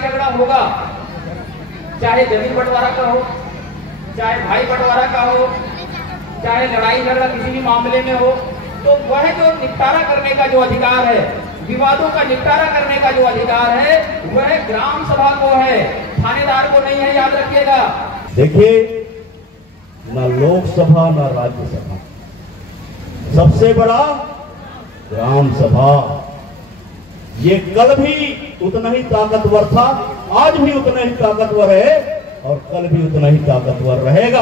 झगड़ा होगा, चाहे जमीन बंटवारा का हो, चाहे भाई बंटवारा का हो, चाहे लड़ाई झगड़ा किसी भी मामले में हो, तो वह जो निपटारा करने का जो अधिकार है, विवादों का निपटारा करने का जो अधिकार है, वह ग्राम सभा को है, थानेदार को नहीं है, याद रखिएगा। देखिए, न लोकसभा न राज्यसभा, सबसे बड़ा ग्राम सभा। ये कल भी उतना ही ताकतवर था, आज भी उतना ही ताकतवर है और कल भी उतना ही ताकतवर रहेगा।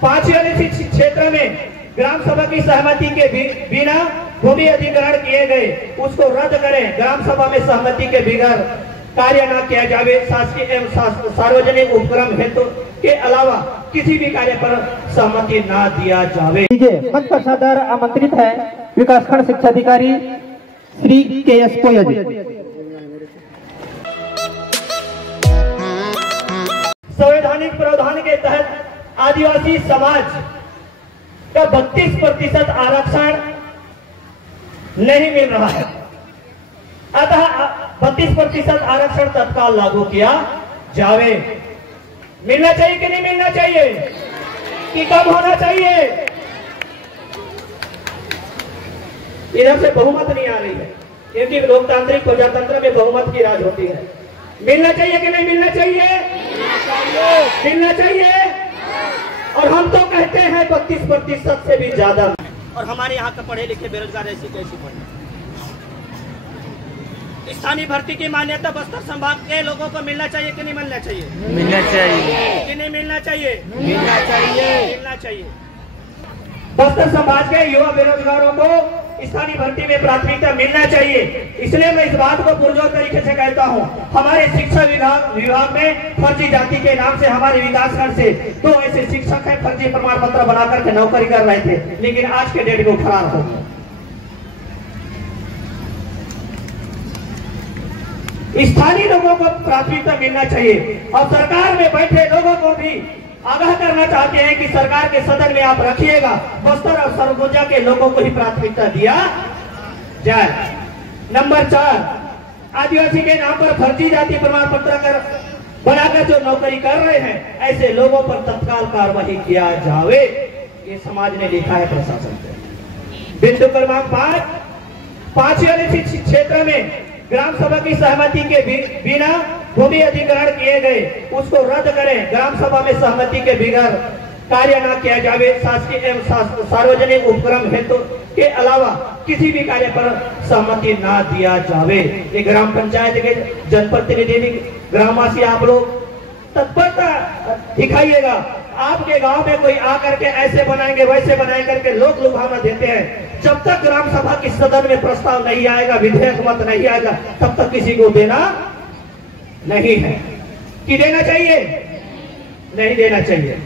5 क्षेत्र में ग्राम सभा की सहमति के बिना भूमि अधिग्रहण किए गए, उसको रद्द करें। ग्राम सभा में सहमति के बगैर कार्य न किया जावे। शासकीय एवं सार्वजनिक उपक्रम हेतु के अलावा किसी भी कार्य पर सहमति न दिया जावे। मंच पर सादर आमंत्रित है विकासखंड शिक्षा अधिकारी श्री के.एस. कोयल। संवैधानिक प्रावधान के तहत आदिवासी समाज का 32% आरक्षण नहीं मिल रहा है, अतः 32% आरक्षण तत्काल लागू किया जावे। मिलना चाहिए कि नहीं मिलना चाहिए, कि कम होना चाहिए? इधर से बहुमत नहीं आ रही है, क्योंकि लोकतांत्रिक प्रजातंत्र में बहुमत की राज होती है। मिलना चाहिए कि नहीं मिलना चाहिए? मिलना चाहिए। और हम तो कहते हैं 32% से भी ज्यादा। और हमारे यहाँ का पढ़े लिखे बेरोजगार ऐसी कैसी पढ़े? स्थानीय भर्ती की मान्यता बस्तर संभाग के लोगों को मिलना चाहिए कि नहीं मिलना चाहिए? मिलना चाहिए कि नहीं मिलना चाहिए? मिलना चाहिए मिलना चाहिए। बस्तर समाज के युवा बेरोजगारों को स्थानीय भर्ती में प्राथमिकता मिलना चाहिए। इसलिए मैं इस बात को पुरजोर तरीके से कहता हूँ, हमारे शिक्षा विभाग में फर्जी जाति के नाम से हमारे विकासखंड से 2 ऐसे शिक्षक हैं, फर्जी प्रमाण पत्र बना करके नौकरी कर रहे थे, लेकिन आज के डेट में फरार हो गए। स्थानीय लोगों को प्राथमिकता मिलना चाहिए और सरकार में बैठे लोगों को भी आगाह करना चाहते हैं कि सरकार के सदन में आप रखिएगा, बस्तर और सरगुजा के लोगों को ही प्राथमिकता दिया जाए। नंबर 4, आदिवासी के नाम पर फर्जी जाति प्रमाण पत्र बनाकर जो नौकरी कर रहे हैं, ऐसे लोगों पर तत्काल कार्रवाई किया जावे। ये समाज ने लिखा है प्रशासन को। बिंदु क्रमांक 5 क्षेत्र में ग्राम सभा की सहमति के बिना भूमि अधिग्रहण किए गए, उसको रद्द करें। ग्राम सभा में सहमति के बगैर कार्य न किया जावे। शासकीय एवं सार्वजनिक उपक्रम हेतु के अलावा किसी भी कार्य पर सहमति न दिया जावे। ये ग्राम पंचायत के जनप्रतिनिधि, ग्रामवासी, आप लोग तत्परता दिखाइएगा। आपके गांव में कोई आकर के ऐसे बनाएंगे वैसे बनाए करके लोग लुभावना देते हैं। जब तक ग्राम सभा की सदन में प्रस्ताव नहीं आएगा, विधेयक मत नहीं आएगा, तब तक किसी को देना नहीं है। कि देना चाहिए? नहीं देना चाहिए।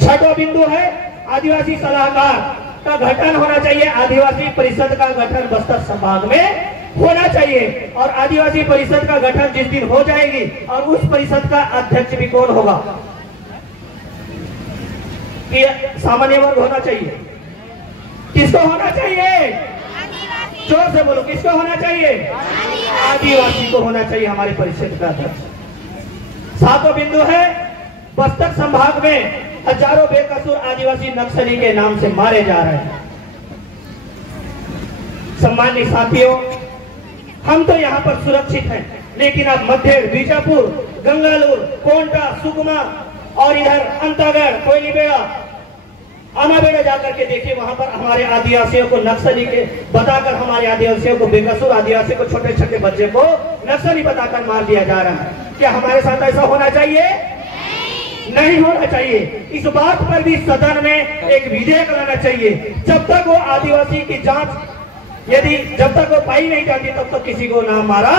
6वां बिंदु है आदिवासी सलाहकार का गठन होना चाहिए। आदिवासी परिषद का गठन बस्तर संभाग में होना चाहिए और आदिवासी परिषद का गठन जिस दिन हो जाएगी और उस परिषद का अध्यक्ष भी कौन होगा? कि सामान्य वर्ग होना चाहिए? किसको होना चाहिए? जोर से बोलो, किसको होना चाहिए? आदिवासी को होना चाहिए हमारे परिषद का अध्यक्ष। 7वां बिंदु है बस्तर संभाग में हजारों बेकसूर आदिवासी नक्सली के नाम से मारे जा रहे हैं। सम्मानित साथियों, हम तो यहाँ पर सुरक्षित हैं, लेकिन अब मध्य बीजापुर, गंगालूर, कोंटा, सुकमा और इधर अंतागढ़, कोयलीबेड़ा, अनाबेड़ा जाकर के देखिए, वहां पर हमारे आदिवासियों को नक्सली के बताकर, हमारे आदिवासियों को, बेकसूर आदिवासी को, छोटे छोटे बच्चे को नक्सली बताकर मार दिया जा रहा है। क्या हमारे साथ ऐसा होना चाहिए? नहीं होना चाहिए। इस बात पर भी सदन में एक विधेयक लाना चाहिए। जब तक वो आदिवासी की जांच, जब तक वो पाई नहीं जाती, तब तक किसी को ना मारा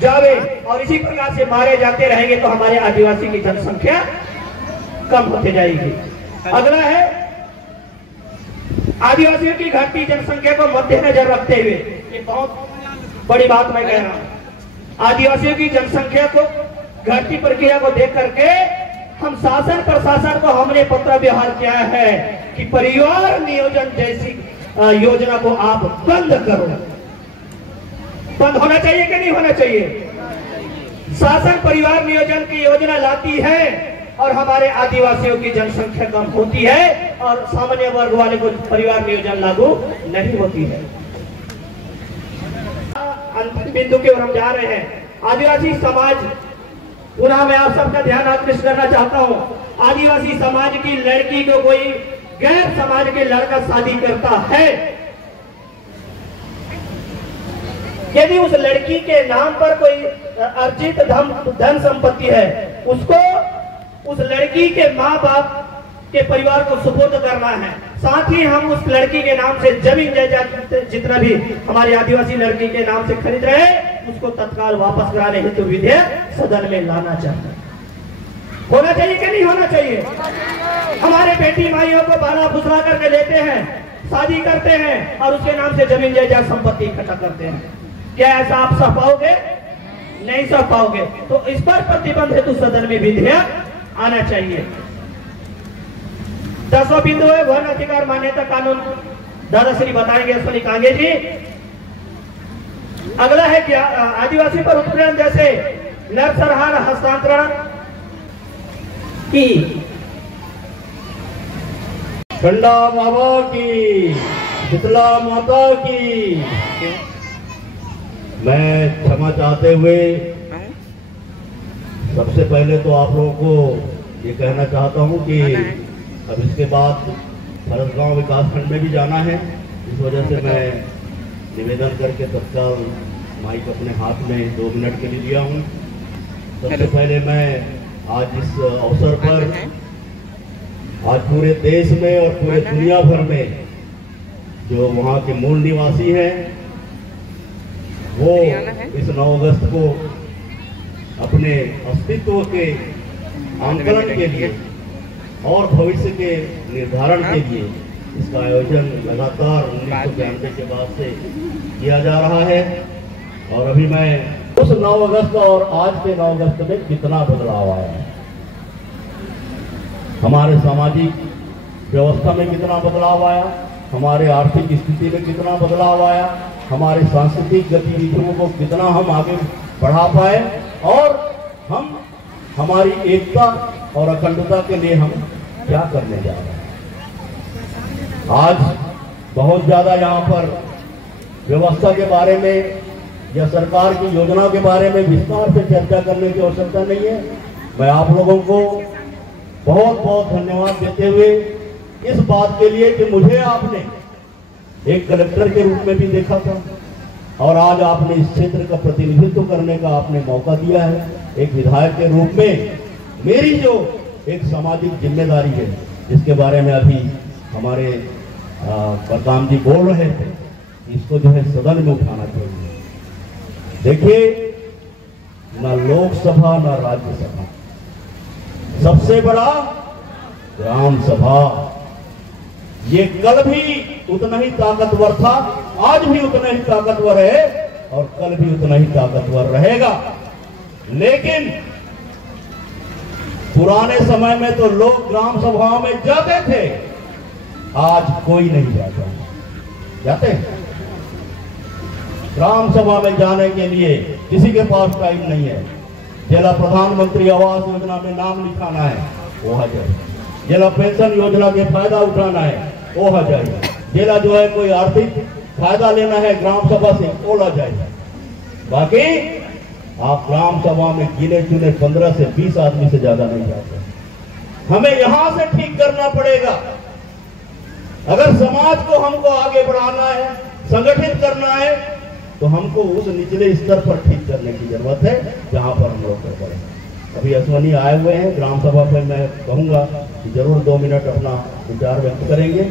जावे। और इसी प्रकार से मारे जाते रहेंगे तो हमारे आदिवासी की जनसंख्या कम होती जाएगी। अगला है आदिवासियों की घटती जनसंख्या को मद्देनजर रखते हुए, ये बहुत बड़ी बात मैं कह रहा हूं। आदिवासियों की जनसंख्या को घटती प्रक्रिया को देख करके हम शासन प्रशासन को हमने पत्र व्यवहार किया है कि परिवार नियोजन जैसी योजना को आप बंद करो। बंद होना चाहिए कि नहीं होना चाहिए? शासन परिवार नियोजन की योजना लाती है और हमारे आदिवासियों की जनसंख्या कम होती है और सामान्य वर्ग वाले को परिवार नियोजन लागू नहीं होती है। अंतिम बिंदु की ओर हम जा रहे हैं। आदिवासी समाज, पुनः मैं आप सबका ध्यान आकृष्ट करना चाहता हूं। आदिवासी समाज की लड़की को कोई गैर समाज के लड़का शादी करता है, यदि उस लड़की के नाम पर कोई अर्जित धन संपत्ति है, उसको उस लड़की के माँ बाप के परिवार को सुपुर्द करना है। साथ ही हम उस लड़की के नाम से जमीन जायदाद जितना भी हमारी आदिवासी लड़की के नाम से खरीद रहे हैं, उसको तत्काल वापस कराने हेतु विधेयक सदन में लाना चाहिए। होना चाहिए कि नहीं होना चाहिए? हमारे बेटी माइयों को बाला फुसला करके लेते हैं, शादी करते हैं और उसके नाम से जमीन जायदाद संपत्ति इकट्ठा करते हैं। क्या ऐसा आप सह पाओगे? नहीं सह पाओगे। तो इस पर प्रतिबंध हेतु सदन में विधेयक आना चाहिए। 10वां बिंदु है वन अधिकार मान्यता कानून। दादाश्री बताएंगे अश्विनी कांगे जी। अगला है कि आदिवासी पर उत्पीड़न जैसे नरसंहार हस्तांतरण की। ठंडा बाबा की, शीतला माता की। मैं क्षमा चाहते हुए सबसे पहले तो आप लोगों को ये कहना चाहता हूं कि अब इसके बाद फरसगांव विकासखंड में भी जाना है। इस वजह से मैं निवेदन करके तत्काल माइक अपने हाथ में 2 मिनट के लिए लिया हूं। सबसे पहले मैं आज इस अवसर पर आज पूरे देश में और पूरे दुनिया भर में जो वहाँ के मूल निवासी हैं वो इस 9 अगस्त को अपने अस्तित्व के आंकलन के लिए और भविष्य के निर्धारण के लिए इसका आयोजन लगातार 1992 के बाद से किया जा रहा है। और अभी मैं उस 9 अगस्त और आज के 9 अगस्त में कितना बदलाव आया है, हमारे सामाजिक व्यवस्था में कितना बदलाव आया, हमारे आर्थिक स्थिति में कितना बदलाव आया, हमारे सांस्कृतिक गतिविधियों को कितना हम आगे बढ़ा पाए और हम हमारी एकता और अखंडता के लिए हम क्या करने जा रहे हैं। आज बहुत ज्यादा यहाँ पर व्यवस्था के बारे में या सरकार की योजनाओं के बारे में विस्तार से चर्चा करने की आवश्यकता नहीं है। मैं आप लोगों को बहुत बहुत धन्यवाद देते हुए इस बात के लिए कि मुझे आपने एक कलेक्टर के रूप में भी देखा था और आज आपने इस क्षेत्र का प्रतिनिधित्व करने का आपने मौका दिया है। एक विधायक के रूप में मेरी जो एक सामाजिक जिम्मेदारी है, जिसके बारे में अभी हमारे प्रधान जी बोल रहे थे, इसको जो है सदन में उठाना चाहिए। देखिए, न लोकसभा न राज्यसभा, सबसे बड़ा ग्राम सभा, ये कल भी उतना ही ताकतवर था, आज भी उतना ही ताकतवर है और कल भी उतना ही ताकतवर रहेगा। लेकिन पुराने समय में तो लोग ग्राम सभाओं में जाते थे, आज कोई नहीं जाता। जाते हैं ग्राम सभा में जाने के लिए किसी के पास टाइम नहीं है। जिला प्रधानमंत्री आवास योजना में नाम लिखाना है, वो आ जाए। जिला पेंशन योजना के फायदा उठाना है, वो आ जाए। जिला जो है कोई आर्थिक फायदा लेना है ग्राम सभा से, वो ला जाए। बाकी आप ग्राम सभा में गिने चुने 15 से 20 आदमी से ज्यादा नहीं जाते। हमें यहां से ठीक करना पड़ेगा। अगर समाज को हमको आगे बढ़ाना है, संगठित करना है, तो हमको उस निचले स्तर पर ठीक करने की जरूरत है जहां पर हम लोग कर पड़े। अभी अश्विनी आए हुए हैं ग्राम सभा पर, मैं कहूंगा कि जरूर 2 मिनट अपना विचार व्यक्त करेंगे,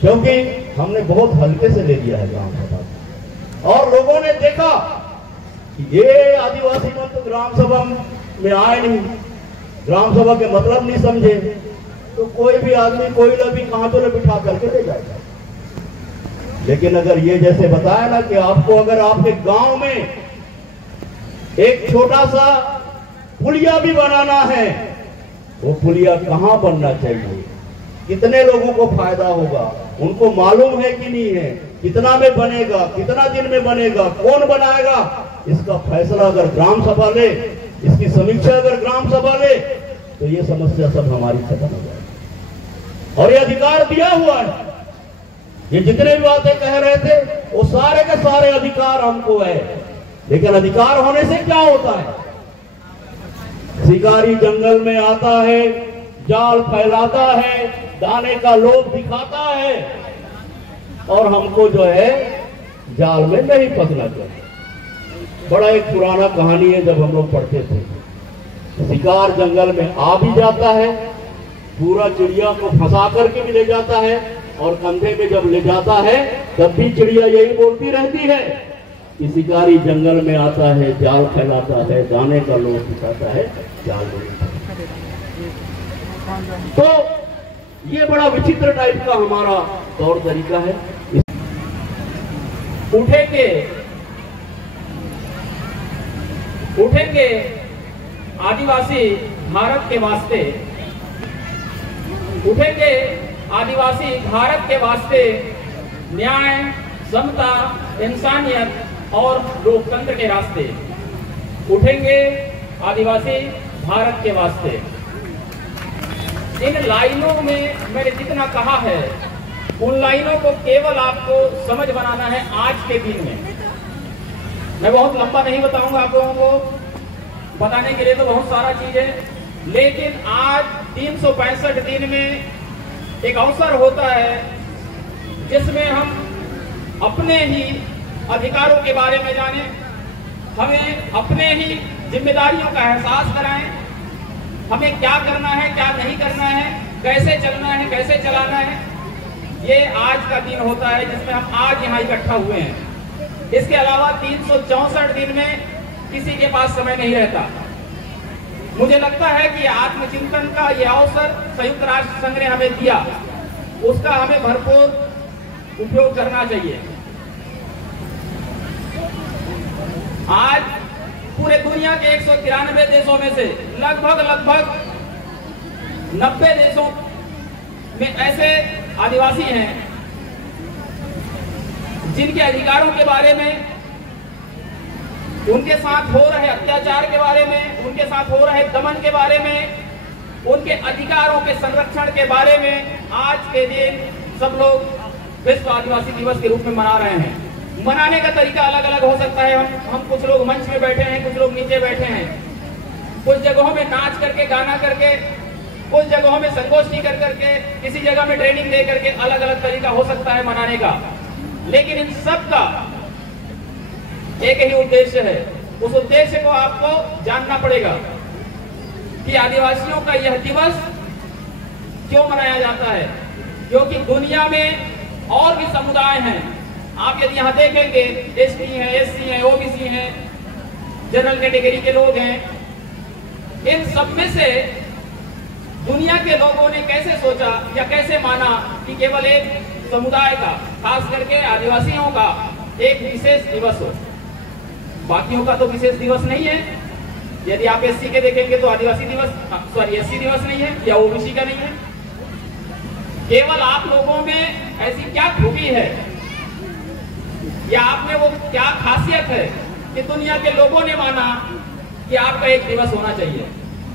क्योंकि हमने बहुत हल्के से ले लिया है ग्राम सभा और लोगों ने देखा कि ये आदिवासी मत तो ग्राम सभा में आए नहीं, ग्राम सभा के मतलब नहीं समझे, तो कोई भी आदमी कोई भी कहां तो बिठा करके ले जाएगा। लेकिन अगर ये जैसे बताया ना कि आपको अगर आपके गांव में एक छोटा सा पुलिया भी बनाना है, वो पुलिया कहां बनना चाहिए, कितने लोगों को फायदा होगा, उनको मालूम है कि नहीं है, कितना में बनेगा, कितना दिन में बनेगा, कौन बनाएगा, इसका फैसला अगर ग्राम सभा ले, इसकी समीक्षा अगर ग्राम सभा ले, तो ये समस्या सब हमारी खत्म हो जाएगी। और ये अधिकार दिया हुआ है। ये जितने भी बातें कह रहे थे वो सारे के सारे अधिकार हमको है, लेकिन अधिकार होने से क्या होता है? शिकारी जंगल में आता है, जाल फैलाता है, दाने का लोभ दिखाता है, और हमको जो है जाल में नहीं फंसना चाहिए। बड़ा एक पुराना कहानी है, जब हम लोग पढ़ते थे, शिकार जंगल में आ भी जाता है, पूरा चिड़िया को फंसा करके भी ले जाता है, और कंधे में जब ले जाता है तब भी चिड़िया यही बोलती रहती है कि शिकारी जंगल में आता है, जाल फैलाता है, दाने का लोभ दिखाता है, जाल में। तो ये बड़ा विचित्र टाइप का हमारा तौर तरीका है। उठेंगे आदिवासी भारत के वास्ते, उठेंगे आदिवासी भारत के वास्ते न्याय, समता, इंसानियत और लोकतंत्र के रास्ते। उठेंगे आदिवासी भारत के वास्ते। इन लाइनों में मैंने जितना कहा है, उन लाइनों को केवल आपको समझ बनाना है आज के दिन में। मैं बहुत लंबा नहीं बताऊंगा आप लोगों को, बताने के लिए तो बहुत सारा चीज है, लेकिन आज 365 दिन में एक अवसर होता है जिसमें हम अपने ही अधिकारों के बारे में जानें, हमें अपने ही जिम्मेदारियों का एहसास कराएं, हमें क्या करना है, क्या नहीं करना है, कैसे चलना है, कैसे चलाना है। ये आज का दिन होता है जिसमें हम आज यहाँ इकट्ठा हुए हैं। इसके अलावा 364 दिन में किसी के पास समय नहीं रहता। मुझे लगता है कि आत्मचिंतन का यह अवसर संयुक्त राष्ट्र संघ ने हमें दिया, उसका हमें भरपूर उपयोग करना चाहिए। आज पूरे दुनिया के 193 देशों में से लगभग 90 देशों में ऐसे आदिवासी हैं जिनके अधिकारों के बारे में, उनके साथ हो रहे अत्याचार के बारे में, उनके साथ हो रहे दमन के बारे में, उनके अधिकारों के संरक्षण के बारे में आज के दिन सब लोग विश्व आदिवासी दिवस के रूप में मना रहे हैं। मनाने का तरीका अलग अलग हो सकता है। हम कुछ लोग मंच में बैठे हैं, कुछ लोग नीचे बैठे हैं, कुछ जगहों में नाच करके, गाना करके, कुछ जगहों में संगोष्ठी कर करके, किसी जगह में ट्रेनिंग दे करके, अलग अलग तरीका हो सकता है मनाने का। लेकिन इन सब का एक ही उद्देश्य है। उस उद्देश्य को आपको जानना पड़ेगा कि आदिवासियों का यह दिवस क्यों मनाया जाता है। क्योंकि दुनिया में और भी समुदाय हैं। आप यदि यहाँ देखेंगे, एसटी हैं, एससी हैं, ओबीसी हैं, जनरल कैटेगरी के लोग हैं, इन सब में से दुनिया के लोगों ने कैसे सोचा या कैसे माना कि केवल एक समुदाय का, खास करके आदिवासियों का एक विशेष दिवस हो। बाकियों का तो विशेष दिवस नहीं है। यदि आप एससी के देखेंगे तो आदिवासी दिवस, सॉरी एससी दिवस नहीं है या ओबीसी का नहीं है। केवल आप लोगों में ऐसी क्या खूबी है या आप में वो क्या खासियत है कि दुनिया के लोगों ने माना कि आपका एक दिवस होना चाहिए।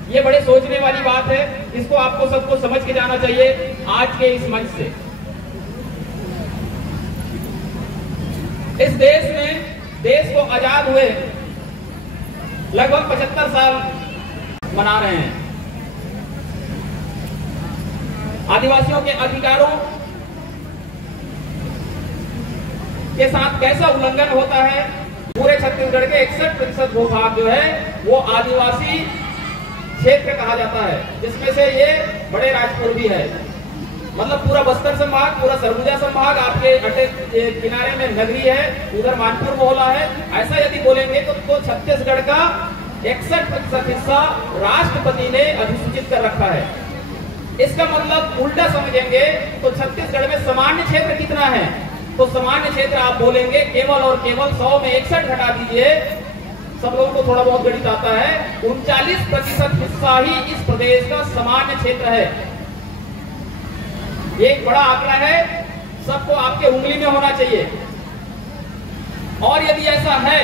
ये बड़े सोचने वाली बात है। इसको आपको सबको समझ के जाना चाहिए आज के इस मंच से। इस देश में, देश को आजाद हुए लगभग 75 साल मना रहे हैं। आदिवासियों के अधिकारों के साथ कैसा उल्लंघन होता है। पूरे छत्तीसगढ़ के 61% भूभाग जो है वो आदिवासी क्षेत्र कहा जाता है, जिसमें से ये बड़े राजपुर भी है। मतलब पूरा बस्तर संभाग, पूरा सरगुजा संभाग, आपके किनारे में नगरी है, उधर मानपुर मोहल्ला है। ऐसा यदि बोलेंगे तो छत्तीसगढ़ का 61% हिस्सा राष्ट्रपति ने अधिसूचित कर रखा है। इसका मतलब उल्टा समझेंगे तो छत्तीसगढ़ में सामान्य क्षेत्र कितना है, तो सामान्य क्षेत्र आप बोलेंगे केवल और केवल 100 में 61 घटा दीजिए, सब लोगों को थोड़ा बहुत गणित आता है, 39% हिस्सा ही इस प्रदेश का सामान्य क्षेत्र है। ये एक बड़ा आंकड़ा है। सबको आपके उंगली में होना चाहिए। और यदि ऐसा है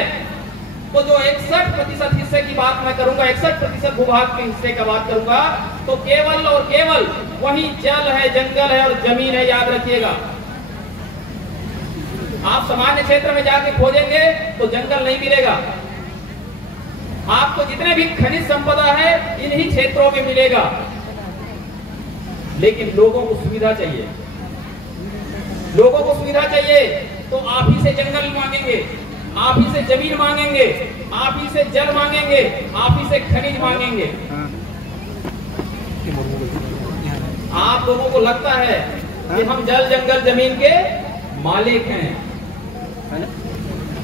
तो जो 61% हिस्से की बात मैं करूंगा, 61% भूभाग के हिस्से का बात करूंगा, तो केवल और केवल वही जल है, जंगल है और जमीन है, याद रखिएगा। आप सामान्य क्षेत्र में जाके खोजेंगे तो जंगल नहीं मिलेगा। आपको जितने भी खनिज संपदा है इन्हीं क्षेत्रों में मिलेगा, लेकिन लोगों को सुविधा चाहिए। लोगों को सुविधा चाहिए तो आप ही से जंगल मांगेंगे, आप ही से जमीन मांगेंगे, आप ही से जल मांगेंगे, आप ही से खनिज मांगेंगे। आप लोगों को लगता है कि हम जल जंगल जमीन के मालिक हैं,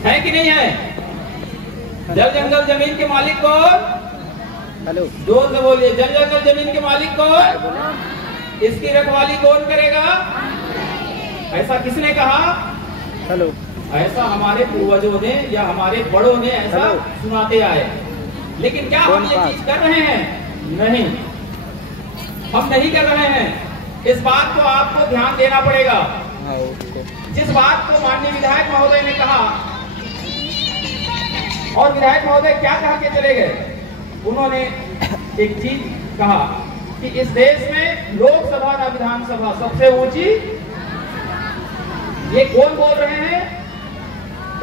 है कि नहीं है? जल जंगल जमीन के मालिक कौन? हेलो, जोर से बोलिए, जल जंगल जमीन के मालिक कौन? इसकी रखवाली कौन करेगा? ऐसा किसने कहा? हेलो, ऐसा हमारे पूर्वजों ने या हमारे बड़ों ने ऐसा हेलो। सुनाते आए। लेकिन क्या हम ये चीज कर रहे हैं? नहीं, हम नहीं कर रहे हैं। इस बात को आपको ध्यान देना पड़ेगा। हाँ, ओके। जिस बात को माननीय विधायक महोदय ने कहा, और विधायक महोदय क्या कहा के चले गए, उन्होंने एक चीज कहा कि इस देश में लोकसभा ना विधानसभा सबसे ऊंची। ये कौन बोल रहे हैं?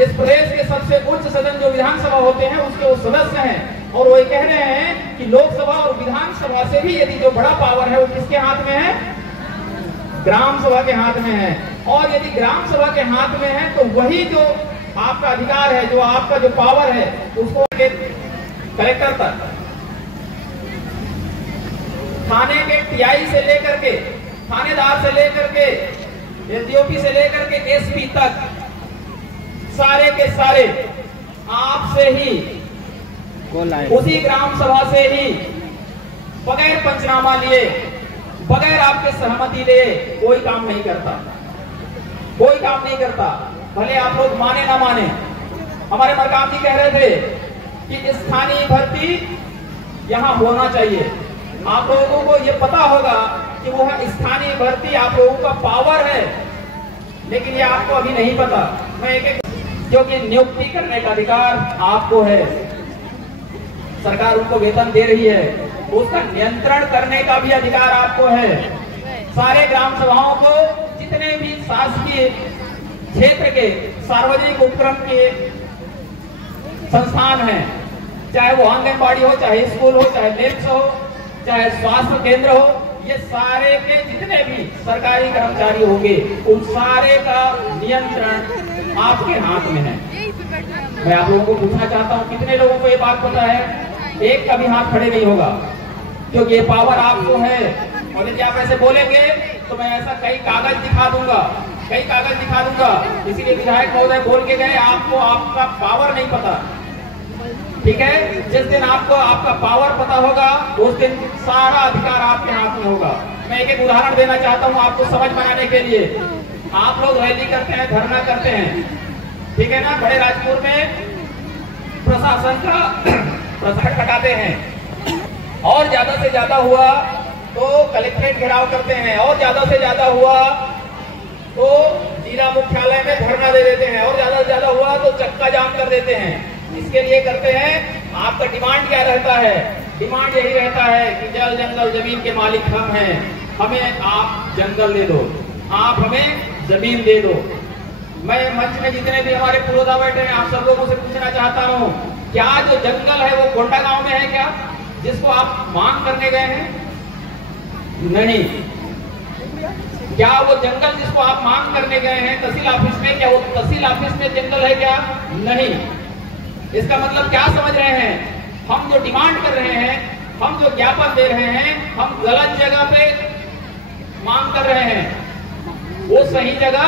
इस प्रदेश के सबसे उच्च सदन जो विधानसभा होते हैं उसके वो सदस्य हैं, और वो ये कह रहे हैं कि लोकसभा और विधानसभा से भी यदि जो बड़ा पावर है वो किसके हाथ में है? ग्राम सभा के हाथ में है। और यदि ग्राम सभा के हाथ में है तो वही जो आपका अधिकार है, जो आपका जो पावर है, उसको कलेक्टर तक, थाने के टीआई से लेकर के, थानेदार से लेकर के, एसडीओपी से लेकर के एसपी तक, सारे के सारे आपसे ही, उसी ग्राम सभा से ही, बगैर पंचनामा लिए, बगैर आपके सहमति लिए कोई काम नहीं करता, कोई काम नहीं करता। भले आप लोग माने ना माने। हमारे मरकाम जी कह रहे थे कि स्थानीय भर्ती यहाँ होना चाहिए। आप लोगों को ये पता होगा कि वो स्थानीय भर्ती आप लोगों का पावर है, लेकिन ये आपको अभी नहीं पता। मैं एक क्योंकि नियुक्ति करने का अधिकार आपको है, सरकार उनको वेतन दे रही है, उसका नियंत्रण करने का भी अधिकार आपको है। सारे ग्राम सभाओं को, जितने भी शासकीय क्षेत्र के सार्वजनिक उपक्रम के संस्थान हैं, चाहे वो आंगनबाड़ी हो, चाहे स्कूल हो, चाहे लेब्स हो, चाहे स्वास्थ्य केंद्र हो, ये सारे के जितने भी सरकारी कर्मचारी होंगे उन सारे का नियंत्रण आपके हाथ में है। मैं आप लोगों को पूछना चाहता हूं, कितने लोगों को ये बात पता है? एक कभी हाथ खड़े नहीं होगा, क्योंकि ये पावर आपको है। और यदि आप ऐसे बोलेंगे तो मैं ऐसा कई कागज दिखा दूंगा, कई कागज दिखा दूंगा। इसीलिए विधायक महोदय बोल के गए, आपको आपका पावर नहीं पता, ठीक है? जिस दिन आपको आपका पावर पता होगा उस दिन सारा अधिकार आपके हाथ में होगा। मैं एक उदाहरण देना चाहता हूं आपको समझ बनाने के लिए। आप लोग रैली करते हैं, धरना करते हैं, ठीक है ना? बड़े राजपुर में प्रशासन का प्रशासन हटाते हैं, और ज्यादा से ज्यादा हुआ तो कलेक्ट्रेट घेराव करते हैं, और ज्यादा से ज्यादा हुआ तो जिला मुख्यालय में धरना दे देते हैं, और ज्यादा से ज्यादा हुआ तो चक्का जाम कर देते हैं। इसके लिए करते हैं, आपका डिमांड क्या रहता है? डिमांड यही रहता है कि जल जंगल जमीन के मालिक हम हैं, हमें आप जंगल दे दो, आप हमें जमीन दे दो। मैं मंच में जितने भी हमारे पुरोधा बैठे हैं, आप सब लोगों से पूछना चाहता हूँ, क्या जो जंगल है वो कोंडा गांव में है क्या, जिसको आप मांग करने गए हैं? नहीं। क्या वो जंगल जिसको आप मांग करने गए हैं तहसील ऑफिस में, क्या वो तहसील ऑफिस में जंगल है क्या? नहीं। इसका मतलब क्या समझ रहे हैं? हम जो डिमांड कर रहे हैं, हम जो ज्ञापन दे रहे हैं, हम गलत जगह पे मांग कर रहे हैं, वो सही जगह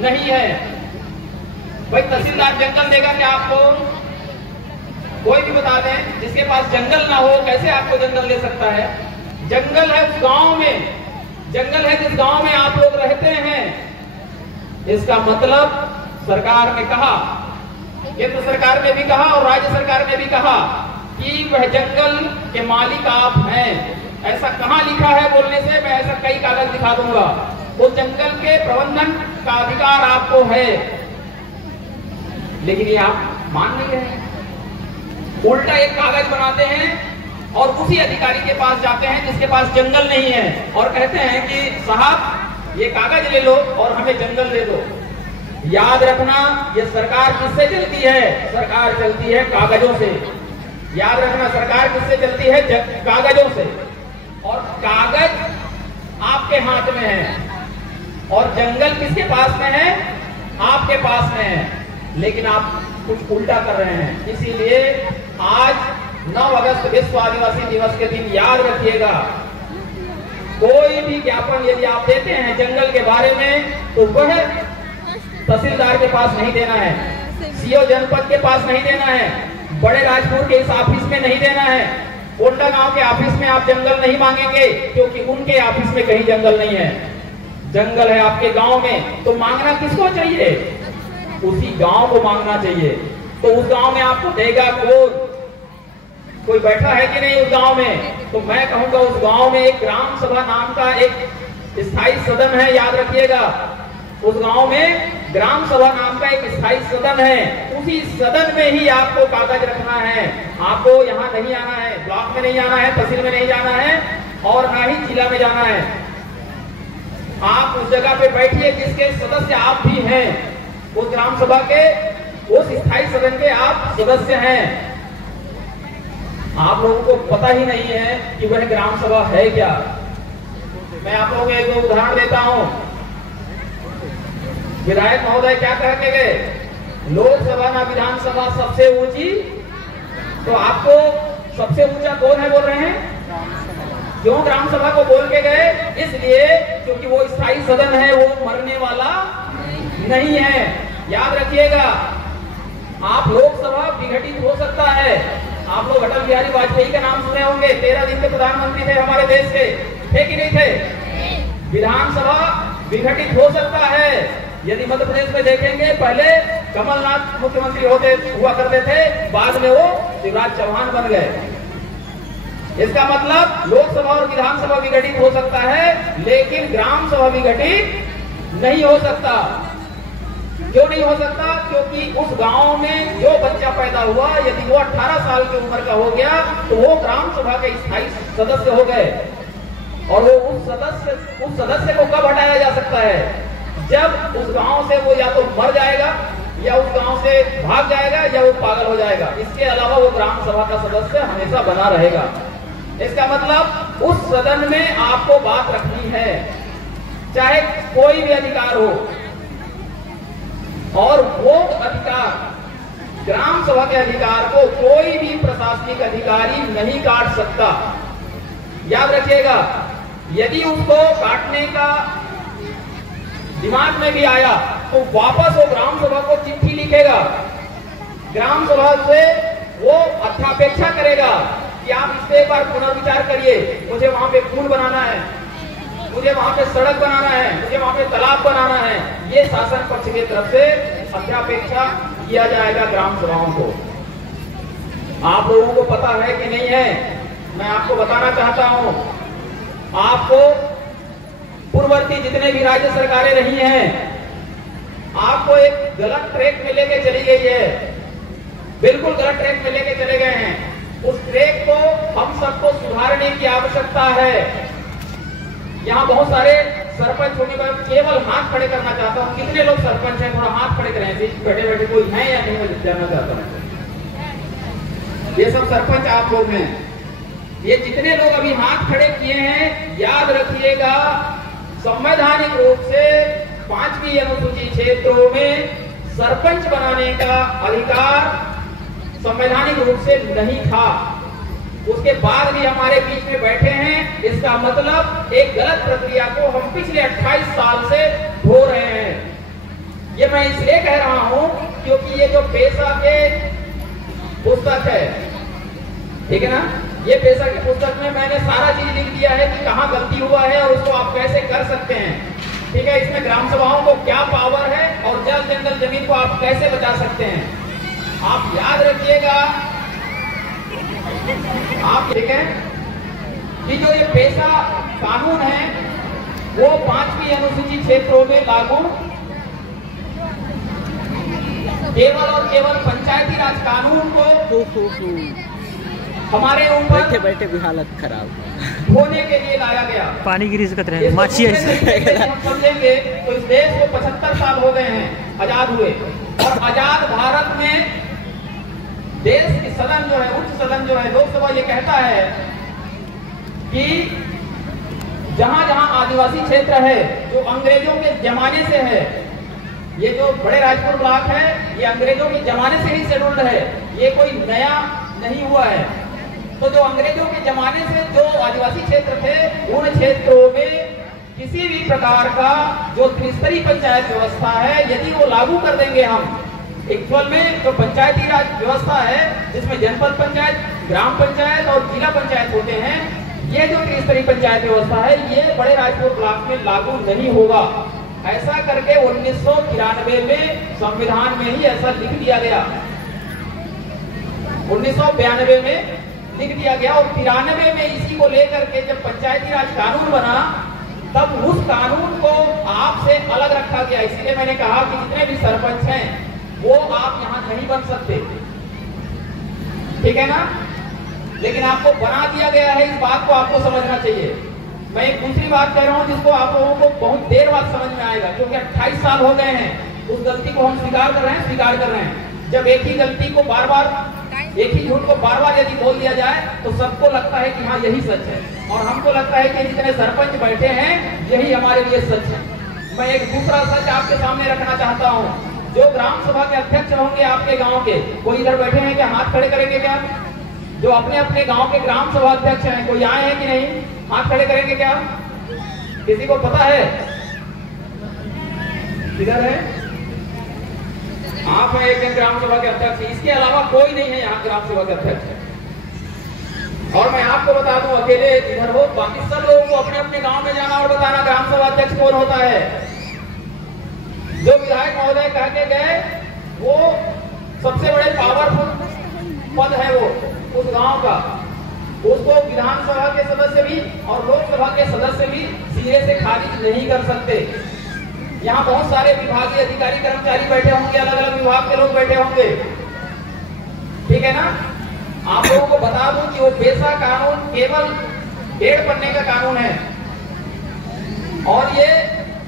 नहीं है। भाई तहसीलदार जंगल देगा क्या आपको? कोई भी बता दें, जिसके पास जंगल ना हो कैसे आपको जंगल दे सकता है? जंगल है उस गांव में, जंगल है जिस गांव में आप लोग रहते हैं। इसका मतलब सरकार ने कहा, केंद्र सरकार ने भी कहा और राज्य सरकार ने भी कहा कि वह जंगल के मालिक आप हैं। ऐसा कहां लिखा है बोलने से मैं ऐसा कई कागज दिखा दूंगा। वो जंगल के प्रबंधन का अधिकार आपको है, लेकिन ये आप मान नहीं रहे। उल्टा एक कागज बनाते हैं और उसी अधिकारी के पास जाते हैं जिसके पास जंगल नहीं है और कहते हैं कि साहब ये कागज ले लो और हमें जंगल दे दो। याद रखना, ये सरकार किससे चलती है? सरकार चलती है कागजों से। याद रखना, सरकार किससे चलती है? कागजों से। और कागज आपके हाथ में है और जंगल किसके पास में है? आपके पास में है। लेकिन आप कुछ उल्टा कर रहे हैं। इसीलिए आज 9 अगस्त विश्व आदिवासी दिवस के दिन याद रखिएगा, कोई भी ज्ञापन यदि आप देते हैं जंगल के बारे में तो वह तहसीलदार के पास नहीं देना है, सीओ जनपद के पास नहीं देना है, बड़े राजपुर के इस ऑफिस में नहीं देना है, कोंडा गांव के ऑफिस में आप जंगल नहीं मांगेंगे क्योंकि उनके ऑफिस में कहीं जंगल नहीं है। जंगल है आपके गांव में, तो मांगना किसको चाहिए? उसी गांव को मांगना चाहिए। तो उस गांव में आपको देगा कौन? कोई बैठा है कि नहीं उस गांव में? तो मैं कहूंगा उस गांव में एक ग्राम सभा नाम का एक स्थायी सदन है, याद रखिएगा। उस गांव में ग्राम सभा नाम का एक स्थायी सदन है। उसी सदन में ही आपको कागज रखना है। आपको यहाँ नहीं आना है, ब्लॉक में नहीं आना है, तहसील में नहीं जाना है और ना ही जिला में जाना है। आप उस जगह पे बैठिए जिसके सदस्य आप भी हैं, उस ग्राम सभा के उस स्थायी सदन के आप सदस्य हैं। आप लोगों को पता ही नहीं है कि वह ग्राम सभा है क्या। मैं आप लोगों को एक उदाहरण देता हूं। विधायक महोदय क्या कह के गए? लोकसभा ना विधानसभा सबसे ऊंची। तो आपको सबसे ऊंचा कौन है बोल रहे हैं? क्यों ग्राम सभा को बोल के गए? इसलिए क्योंकि वो स्थायी सदन है, वो मरने वाला नहीं है। याद रखिएगा, आप लोकसभा विघटित हो सकता है। आप लोग अटल बिहारी वाजपेयी का नाम सुने होंगे, 13 दिन के प्रधानमंत्री थे हमारे देश के, थे कि नहीं थे? विधानसभा विघटित हो सकता है। यदि मध्य प्रदेश में देखेंगे, पहले कमलनाथ मुख्यमंत्री हुआ करते थे, बाद में वो शिवराज चौहान बन गए। इसका मतलब लोकसभा और विधानसभा विघटित हो सकता है, लेकिन ग्राम सभा विघटित नहीं हो सकता। क्यों नहीं हो सकता? क्योंकि उस गांव में जो बच्चा पैदा हुआ, यदि वो 18 साल की उम्र का हो गया तो वो ग्राम सभा के स्थायी सदस्य हो गए। और वो उस सदस्य को कब हटाया जा सकता है? जब उस गांव से वो या तो मर जाएगा या उस गांव से भाग जाएगा या वो पागल हो जाएगा। इसके अलावा वो ग्राम सभा का सदस्य हमेशा बना रहेगा। इसका मतलब उस सदन में आपको बात रखनी है, चाहे कोई भी अधिकार हो। और वो अधिकार, ग्राम सभा के अधिकार को कोई भी प्रशासनिक अधिकारी नहीं काट सकता। याद रखिएगा, यदि उसको काटने का दिमाग में भी आया तो वापस वो ग्राम सभा को चिट्ठी लिखेगा, ग्राम सभा से वो अर्थापेक्षा करेगा कि आप इस पे एक बार पुनर्विचार करिए, मुझे वहां पे पुल बनाना है, मुझे वहां पे सड़क बनाना है, मुझे वहां पे तालाब बनाना है। ये शासन पक्ष की तरफ से अध्यापेक्षा किया जाएगा ग्राम सभाओं को। आप लोगों को पता है कि नहीं है? मैं आपको बताना चाहता हूं। आपको पूर्ववर्ती जितने भी राज्य सरकारें रही हैं, आपको एक गलत ट्रैक में लेके चली गई है, बिल्कुल गलत ट्रैक में लेके चले गए हैं। उस ट्रैक को हम सबको सुधारने की आवश्यकता है। यहाँ बहुत सारे सरपंच होने पर केवल हाथ खड़े करना चाहता हूँ। कितने लोग सरपंच हैं? थोड़ा हाथ खड़े करें, बैठे बैठे कोई है या नहीं, मैं जानना चाहता हूँ। ये सब सरपंच आप लोग हैं। ये जितने लोग अभी हाथ खड़े किए हैं, याद रखिएगा, संवैधानिक रूप से 5वीं अनुसूची क्षेत्रों में सरपंच बनाने का अधिकार संवैधानिक रूप से नहीं था। उसके बाद भी हमारे बीच में बैठे हैं। इसका मतलब एक गलत प्रक्रिया को हम पिछले 28 साल से ढो रहे हैं। ये मैं इसलिए कह रहा हूं क्योंकि ये जो पेशा के पुस्तक है, ठीक है ना, ये पेशा की पुस्तक में मैंने सारा चीज लिख दिया है कि कहाँ गलती हुआ है और उसको आप कैसे कर सकते हैं। ठीक है, इसमें ग्राम सभाओं को क्या पावर है और जल जंगल जमीन को आप कैसे बचा सकते हैं, आप याद रखिएगा। आप ठीक है कि जो ये पेशा कानून है, वो 5वीं अनुसूची क्षेत्रों में लागू केवल और केवल पंचायती राज कानून को हमारे ऊपर बैठे बैठे भी हालत खराब होने के लिए लाया गया। पानी गिरी सकते रहे माछी हम समझेंगे तो इस देश को 75 साल हो गए हैं आजाद हुए, और आजाद भारत में देश की सदन जो है, उच्च सदन जो है, लोकसभा, ये कहता है कि जहां जहां आदिवासी क्षेत्र है जो अंग्रेजों के जमाने से है, ये जो बड़े राजपुर ब्लॉक है ये अंग्रेजों के जमाने से ही शेड्यूल्ड है, ये कोई नया नहीं हुआ है। तो जो अंग्रेजों के जमाने से जो आदिवासी क्षेत्र थे, उन क्षेत्रों में किसी भी प्रकार का जो त्रिस्तरीय पंचायत व्यवस्था है, यदि वो लागू कर देंगे हम, एक्चुअल में जो पंचायती राज व्यवस्था है जिसमें जनपद पंचायत, ग्राम पंचायत और जिला पंचायत होते हैं, ये जो त्रिस्तरीय पंचायत व्यवस्था है ये बड़े राजपुर ब्लॉक में लागू नहीं होगा। ऐसा करके 1993 में संविधान में ही ऐसा लिख दिया गया, 1992 में लिख दिया गया, और 93 में इसी को लेकर के जब पंचायती राज कानून बना तब उस कानून को आपसे अलग रखा गया। इसलिए मैंने कहा कि जितने भी सरपंच हैं वो आप यहाँ नहीं बन सकते, ठीक है ना, लेकिन आपको बना दिया गया है, इस बात को आपको समझना चाहिए। मैं एक दूसरी बात कह रहा हूँ जिसको आप लोगों को बहुत देर बाद समझ में आएगा, क्योंकि 28 साल हो गए हैं, उस गलती को हम स्वीकार कर रहे हैं। जब एक ही गलती को बार बार, एक ही झूठ को बार बार यदि बोल दिया जाए तो सबको लगता है कि हाँ यही सच है, और हमको लगता है कि जितने सरपंच बैठे हैं यही हमारे लिए सच है। मैं एक दूसरा सच आपके सामने रखना चाहता हूँ। जो ग्राम सभा के अध्यक्ष होंगे आपके गांव के, कोई इधर बैठे हैं क्या, हाथ खड़े करेंगे क्या? जो अपने अपने गांव के ग्राम सभा अध्यक्ष हैं, कोई आए हैं कि नहीं, हाथ खड़े करेंगे क्या? किसी को पता है? किधर है? आप हैं एक दिन ग्राम सभा के अध्यक्ष, इसके अलावा कोई नहीं है यहाँ ग्राम सभा के अध्यक्ष। और मैं आपको बता दूं, अकेले इधर हो, बाकी सब लोगों को अपने अपने गांव में जाना और बताना ग्राम सभा अध्यक्ष कौन होता है। जो विधायक महोदय कह के गए वो सबसे बड़े पावरफुल पद है वो उस गांव का, उसको विधानसभा के सदस्य भी और लोकसभा के सदस्य भी सिरे से खारिज नहीं कर सकते। यहाँ बहुत सारे विभागीय अधिकारी कर्मचारी बैठे होंगे, अलग अलग विभाग के लोग बैठे होंगे, ठीक है ना। आप लोगों को बता दूं कि वो पेशा कानून केवल 1.5 पन्ने का कानून है, और ये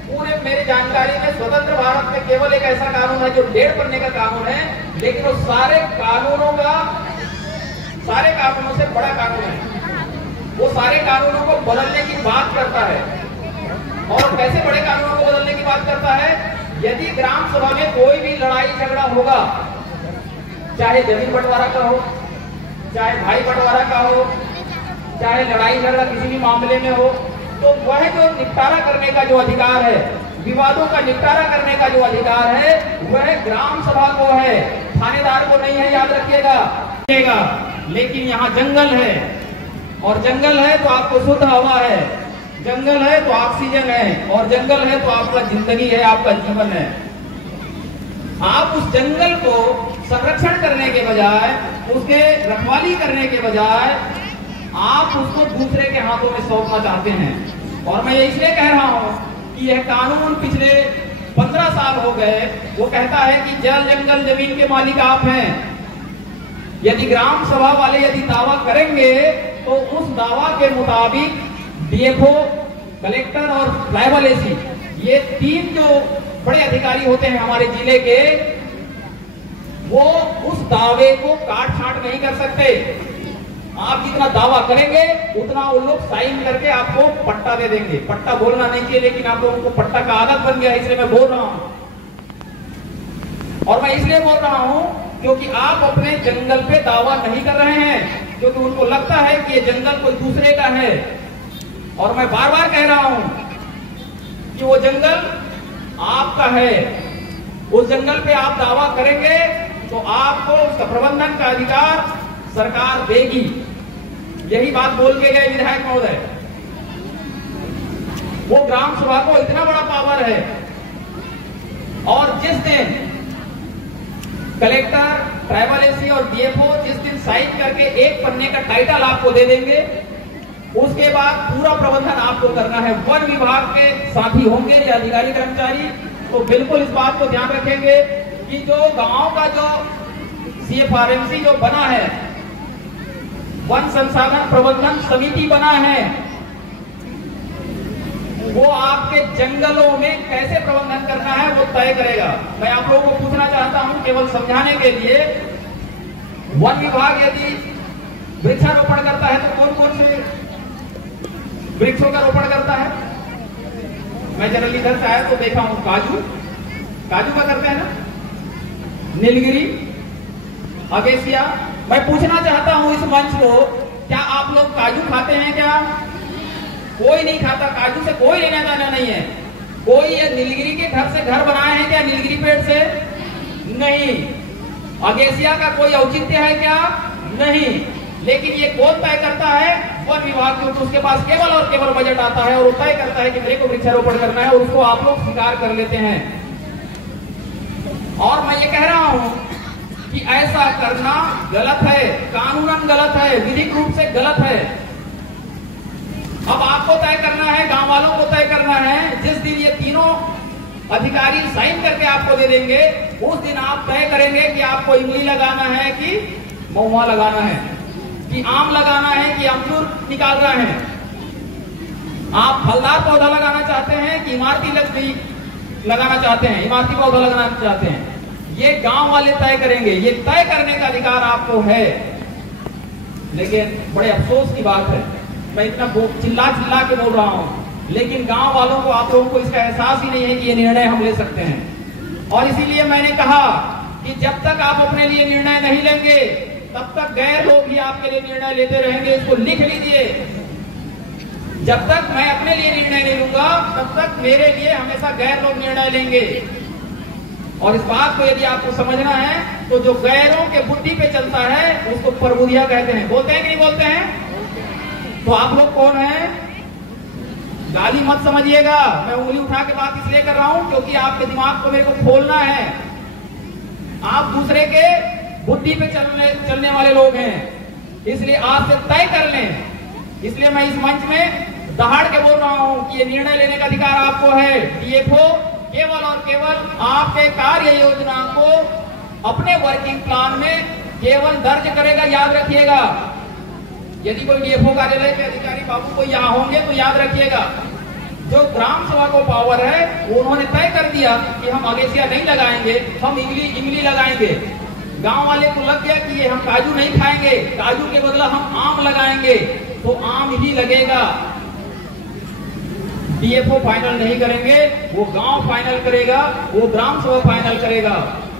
पूरे मेरी जानकारी में स्वतंत्र भारत में केवल एक ऐसा कानून है जो 1.5 पन्ने का कानून है, लेकिन वो सारे कानूनों से बड़ा कानून है। वो सारे कानूनों को बदलने की बात करता है, और कैसे बड़े कानूनों को बदलने की बात करता है? यदि ग्राम सभा में कोई भी लड़ाई झगड़ा होगा, चाहे जमीन बंटवारा का हो, चाहे भाई बंटवारा का हो, चाहे लड़ाई झगड़ा किसी भी मामले में हो, तो वह जो निपटारा करने का जो अधिकार है, विवादों का निपटारा करने का जो अधिकार है, वह ग्राम सभा को है, थानेदार को नहीं है, याद रखिएगा। लेकिन यहाँ जंगल है, और जंगल है तो आपको शुद्ध हवा है, जंगल है तो ऑक्सीजन है, और जंगल है तो आपका जिंदगी है, आपका जीवन है। आप उस जंगल को संरक्षण करने के बजाय, उसके रखवाली करने के बजाय आप उसको दूसरे के हाथों में सौंपना चाहते हैं। और मैं इसलिए कह रहा हूं कि यह कानून पिछले 15 साल हो गए, वो कहता है कि जल जंगल जमीन के मालिक आप हैं। यदि ग्राम सभा वाले यदि दावा करेंगे तो उस दावा के मुताबिक डीएफओ, कलेक्टर और ट्राइबल एसी, ये 3 जो बड़े अधिकारी होते हैं हमारे जिले के, वो उस दावे को काट छांट नहीं कर सकते। आप जितना दावा करेंगे उतना वो लोग साइन करके आपको पट्टा दे देंगे। पट्टा बोलना नहीं चाहिए, लेकिन आप लोगों को पट्टा का आदत बन गया, इसलिए मैं बोल रहा हूं। और मैं इसलिए बोल रहा हूं क्योंकि आप अपने जंगल पे दावा नहीं कर रहे हैं, क्योंकि उनको लगता है कि ये जंगल कोई दूसरे का है। और मैं बार बार कह रहा हूं कि वो जंगल आपका है। उस जंगल पे आप दावा करेंगे तो आपको उसका प्रबंधन का अधिकार सरकार देगी। यही बात बोल के गए विधायक महोदय। वो ग्राम सभा को इतना बड़ा पावर है, और जिस दिन कलेक्टर, ट्राइबल एसी और डीएफओ जिस दिन साइन करके 1 पन्ने का टाइटल आपको दे देंगे, उसके बाद पूरा प्रबंधन आपको करना है। वन विभाग के साथी होंगे या अधिकारी कर्मचारी तो बिल्कुल इस बात को ध्यान रखेंगे कि जो गांव का जो CFRMC जो बना है, वन संसाधन प्रबंधन समिति बना है, वो आपके जंगलों में कैसे प्रबंधन करना है वो तय करेगा। मैं आप लोगों को पूछना चाहता हूं केवल समझाने के लिए, वन विभाग यदि वृक्षारोपण करता है तो कौन कौन से वृक्षों का रोपण करता है? मैं जनरली इधर से आया तो देखा हूं काजू का करते हैं ना, नीलगिरी, अगेसिया। मैं पूछना चाहता हूं इस मंच को, क्या आप लोग काजू खाते हैं? क्या कोई नहीं खाता? काजू से कोई लेना देना नहीं है। कोई ये नीलगिरी के घर से घर बनाए हैं क्या? नीलगिरी पेड़ से नहीं। अगेसिया का कोई औचित्य है क्या? नहीं। लेकिन ये कौन तय करता है? वन विभाग, क्योंकि उसके पास केवल और केवल बजट आता है और वो तय करता है कि मेरे को वृक्षारोपण करना है और उसको आप लोग स्वीकार कर लेते हैं। और मैं ये कह रहा हूं कि ऐसा करना गलत है, कानूनन गलत है, विधिक रूप से गलत है। अब आपको तय करना है, गांव वालों को तय करना है। जिस दिन ये तीनों अधिकारी साइन करके आपको दे देंगे उस दिन आप तय करेंगे कि आपको इमली लगाना है कि महुआ लगाना है, कि आम लगाना है कि अमरूद निकालना है, आप फलदार पौधा लगाना चाहते हैं कि इमारती लकड़ी लगाना चाहते हैं, इमारती पौधा लगाना चाहते हैं, ये गांव वाले तय करेंगे। ये तय करने का अधिकार आपको है। लेकिन बड़े अफसोस की बात है, मैं इतना चिल्ला के बोल रहा हूं, लेकिन गांव वालों को, आप लोगों को इसका एहसास ही नहीं है कि ये निर्णय हम ले सकते हैं। और इसीलिए मैंने कहा कि जब तक आप अपने लिए निर्णय नहीं लेंगे तब तक गैर लोग ही आपके लिए निर्णय लेते रहेंगे। इसको लिख लीजिए, जब तक मैं अपने लिए निर्णय नहीं लूंगा तब तक मेरे लिए हमेशा गैर लोग निर्णय लेंगे। और इस बात को यदि आपको समझना है तो जो गैरों के बुद्धि पे चलता है उसको प्रबुद्धिया कहते हैं। बोलते हैं कि नहीं बोलते हैं? तो आप लोग कौन हैं? गाली मत समझिएगा, मैं उंगली उठा के बात इसलिए कर रहा हूं क्योंकि आपके दिमाग को मेरे को खोलना है। आप दूसरे के बुद्धि पे चलने वाले लोग हैं, इसलिए आज से तय कर लें। इसलिए मैं इस मंच में दहाड़ के बोल रहा हूं कि ये निर्णय लेने का अधिकार आपको है। DFO केवल और केवल आपके कार्य योजना को अपने वर्किंग प्लान में केवल दर्ज करेगा। याद रखिएगा, यदि कोई DFO कार्यालय के अधिकारी बाबू को यहाँ होंगे तो याद रखिएगा, जो ग्राम सभा को पावर है वो उन्होंने तय कर दिया कि हम अगेसिया नहीं लगाएंगे, हम इमली लगाएंगे। गांव वाले को लग गया कि ये हम काजू नहीं खाएंगे, काजू के बदला हम आम लगाएंगे, तो आम ही लगेगा। DFO फाइनल नहीं करेंगे, वो गांव फाइनल करेगा, वो ग्राम सभा फाइनल करेगा।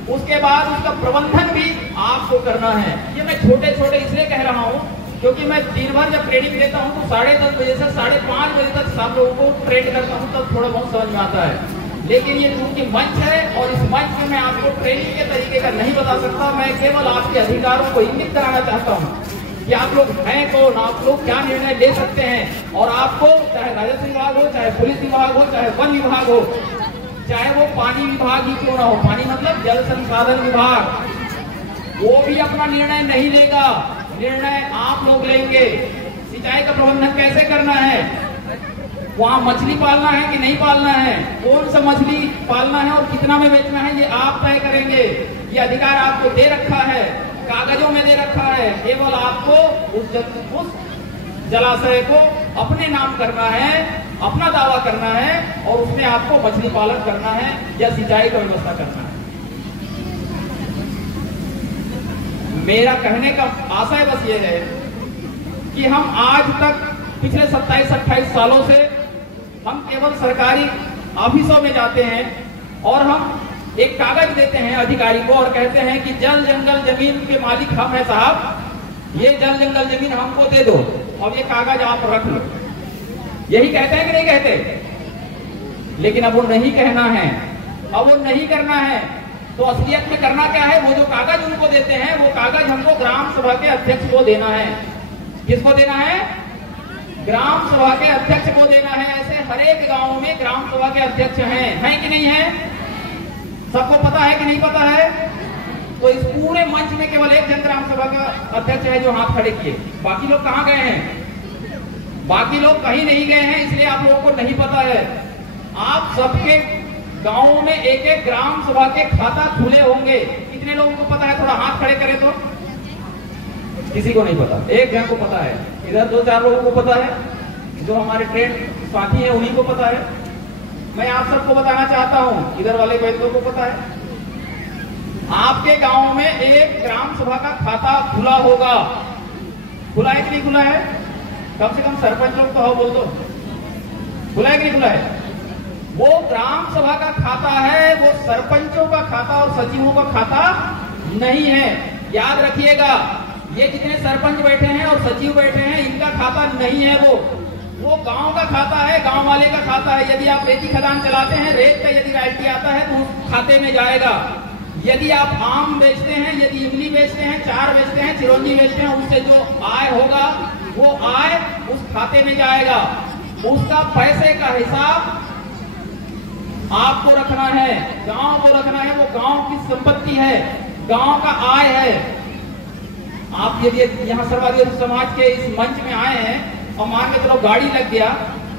उसके बाद उसका प्रबंधन भी आपको करना है। ये मैं छोटे छोटे इसलिए कह रहा हूं क्योंकि मैं दिन भर जब ट्रेनिंग देता हूं तो 10:30 बजे से 5:30 बजे तक सब लोगों को ट्रेन करता हूं, तब थोड़ा बहुत समझ में आता है। लेकिन ये चूंकि मंच है और इस मंच में मैं आपको ट्रेनिंग के तरीके का नहीं बता सकता, मैं केवल आपके अधिकारों को इंगित कराना चाहता हूँ कि आप लोग हैं कौन, आप लोग क्या निर्णय ले सकते हैं। और आपको चाहे राजस्व विभाग हो, चाहे पुलिस विभाग हो, चाहे वन विभाग हो, चाहे वो पानी विभाग ही क्यों ना हो, पानी मतलब जल संसाधन विभाग, वो भी अपना निर्णय नहीं लेगा, निर्णय आप लोग लेंगे। सिंचाई का प्रबंधन कैसे करना है, वहां मछली पालना है कि नहीं पालना है, कौन सा मछली पालना है और कितना में बेचना है, ये आप तय करेंगे। ये अधिकार आपको दे रखा है, कागजों में दे रखा है। केवल आपको उस जलाशय को अपने नाम करना है, अपना दावा करना है और उसमें आपको मछली पालन करना है या सिंचाई का व्यवस्था करना है। मेरा कहने का आशय बस ये है कि हम आज तक पिछले 27-28 सालों से हम केवल सरकारी ऑफिसों में जाते हैं और हम एक कागज देते हैं अधिकारी को और कहते हैं कि जल जंगल जमीन के मालिक हम हैं साहब, ये जल जंगल जमीन हमको दे दो और ये कागज आप रख लो। यही कहते हैं कि नहीं कहते? लेकिन अब वो नहीं कहना है, अब वो नहीं करना है, तो असलियत में करना क्या है? वो जो कागज उनको देते हैं वो कागज हमको ग्राम सभा के अध्यक्ष को देना है। किसको देना है? ग्राम सभा के अध्यक्ष को देना है। ऐसे हर एक गांव में ग्राम सभा के अध्यक्ष हैं कि नहीं है? सबको पता है कि नहीं पता है? तो इस पूरे मंच में केवल एक जन ग्राम सभा का अध्यक्ष है जो हाथ खड़े किए, बाकी लोग कहां गए हैं? बाकी लोग कहीं नहीं गए हैं इसलिए आप लोगों को नहीं पता है। आप सबके गांवों में एक एक ग्राम सभा के खाता खुले होंगे। कितने लोगों को पता है? थोड़ा हाथ खड़े करें तो। किसी को नहीं पता, एक जन को पता है। इधर 2-4 लोगों को पता है, जो हमारे ट्रेन साथी हैं उन्हीं को पता है। मैं आप सबको बताना चाहता हूं, इधर वाले वैद्यों को पता है, आपके गांव में एक ग्राम सभा का खाता खुला होगा। खुला है कि नहीं खुला है? कम से कम सरपंच लोग तो हो बोल दो, खुला है कि नहीं खुला है? वो ग्राम सभा का खाता है, वो सरपंचों का खाता और सचिवों का खाता नहीं है। याद रखिएगा, ये जितने सरपंच बैठे हैं और सचिव बैठे हैं इनका खाता नहीं है। वो गांव का खाता है, गांव वाले का खाता है। यदि आप रेती खदान चलाते हैं, रेत का यदि रॉयल्टी आता है तो उस खाते में जाएगा। यदि आप आम बेचते हैं, यदि इमली बेचते हैं, चार बेचते हैं, चिरौंजी बेचते हैं, उससे जो आय होगा वो आय उस खाते में जाएगा। उसका पैसे का हिसाब आपको रखना है, गांव को रखना है। वो गांव की संपत्ति है, गांव का आय है। आप यदि यहाँ सर्वाधिक समाज के इस मंच में आए हैं और मान के चलो गाड़ी लग गया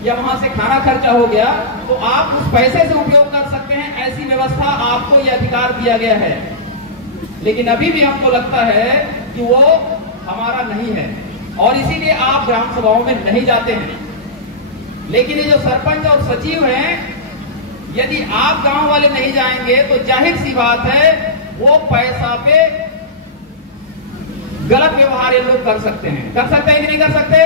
या वहां से खाना खर्चा हो गया, तो आप उस पैसे से उपयोग कर सकते हैं। ऐसी व्यवस्था आपको यह अधिकार दिया गया है। लेकिन अभी भी हमको लगता है कि वो हमारा नहीं है और इसीलिए आप ग्राम सभाओं में नहीं जाते हैं। लेकिन ये जो सरपंच और सचिव हैं, यदि आप गांव वाले नहीं जाएंगे तो जाहिर सी बात है वो पैसा पे गलत व्यवहार ये लोग कर सकते हैं। कर सकते हैं कि नहीं कर सकते?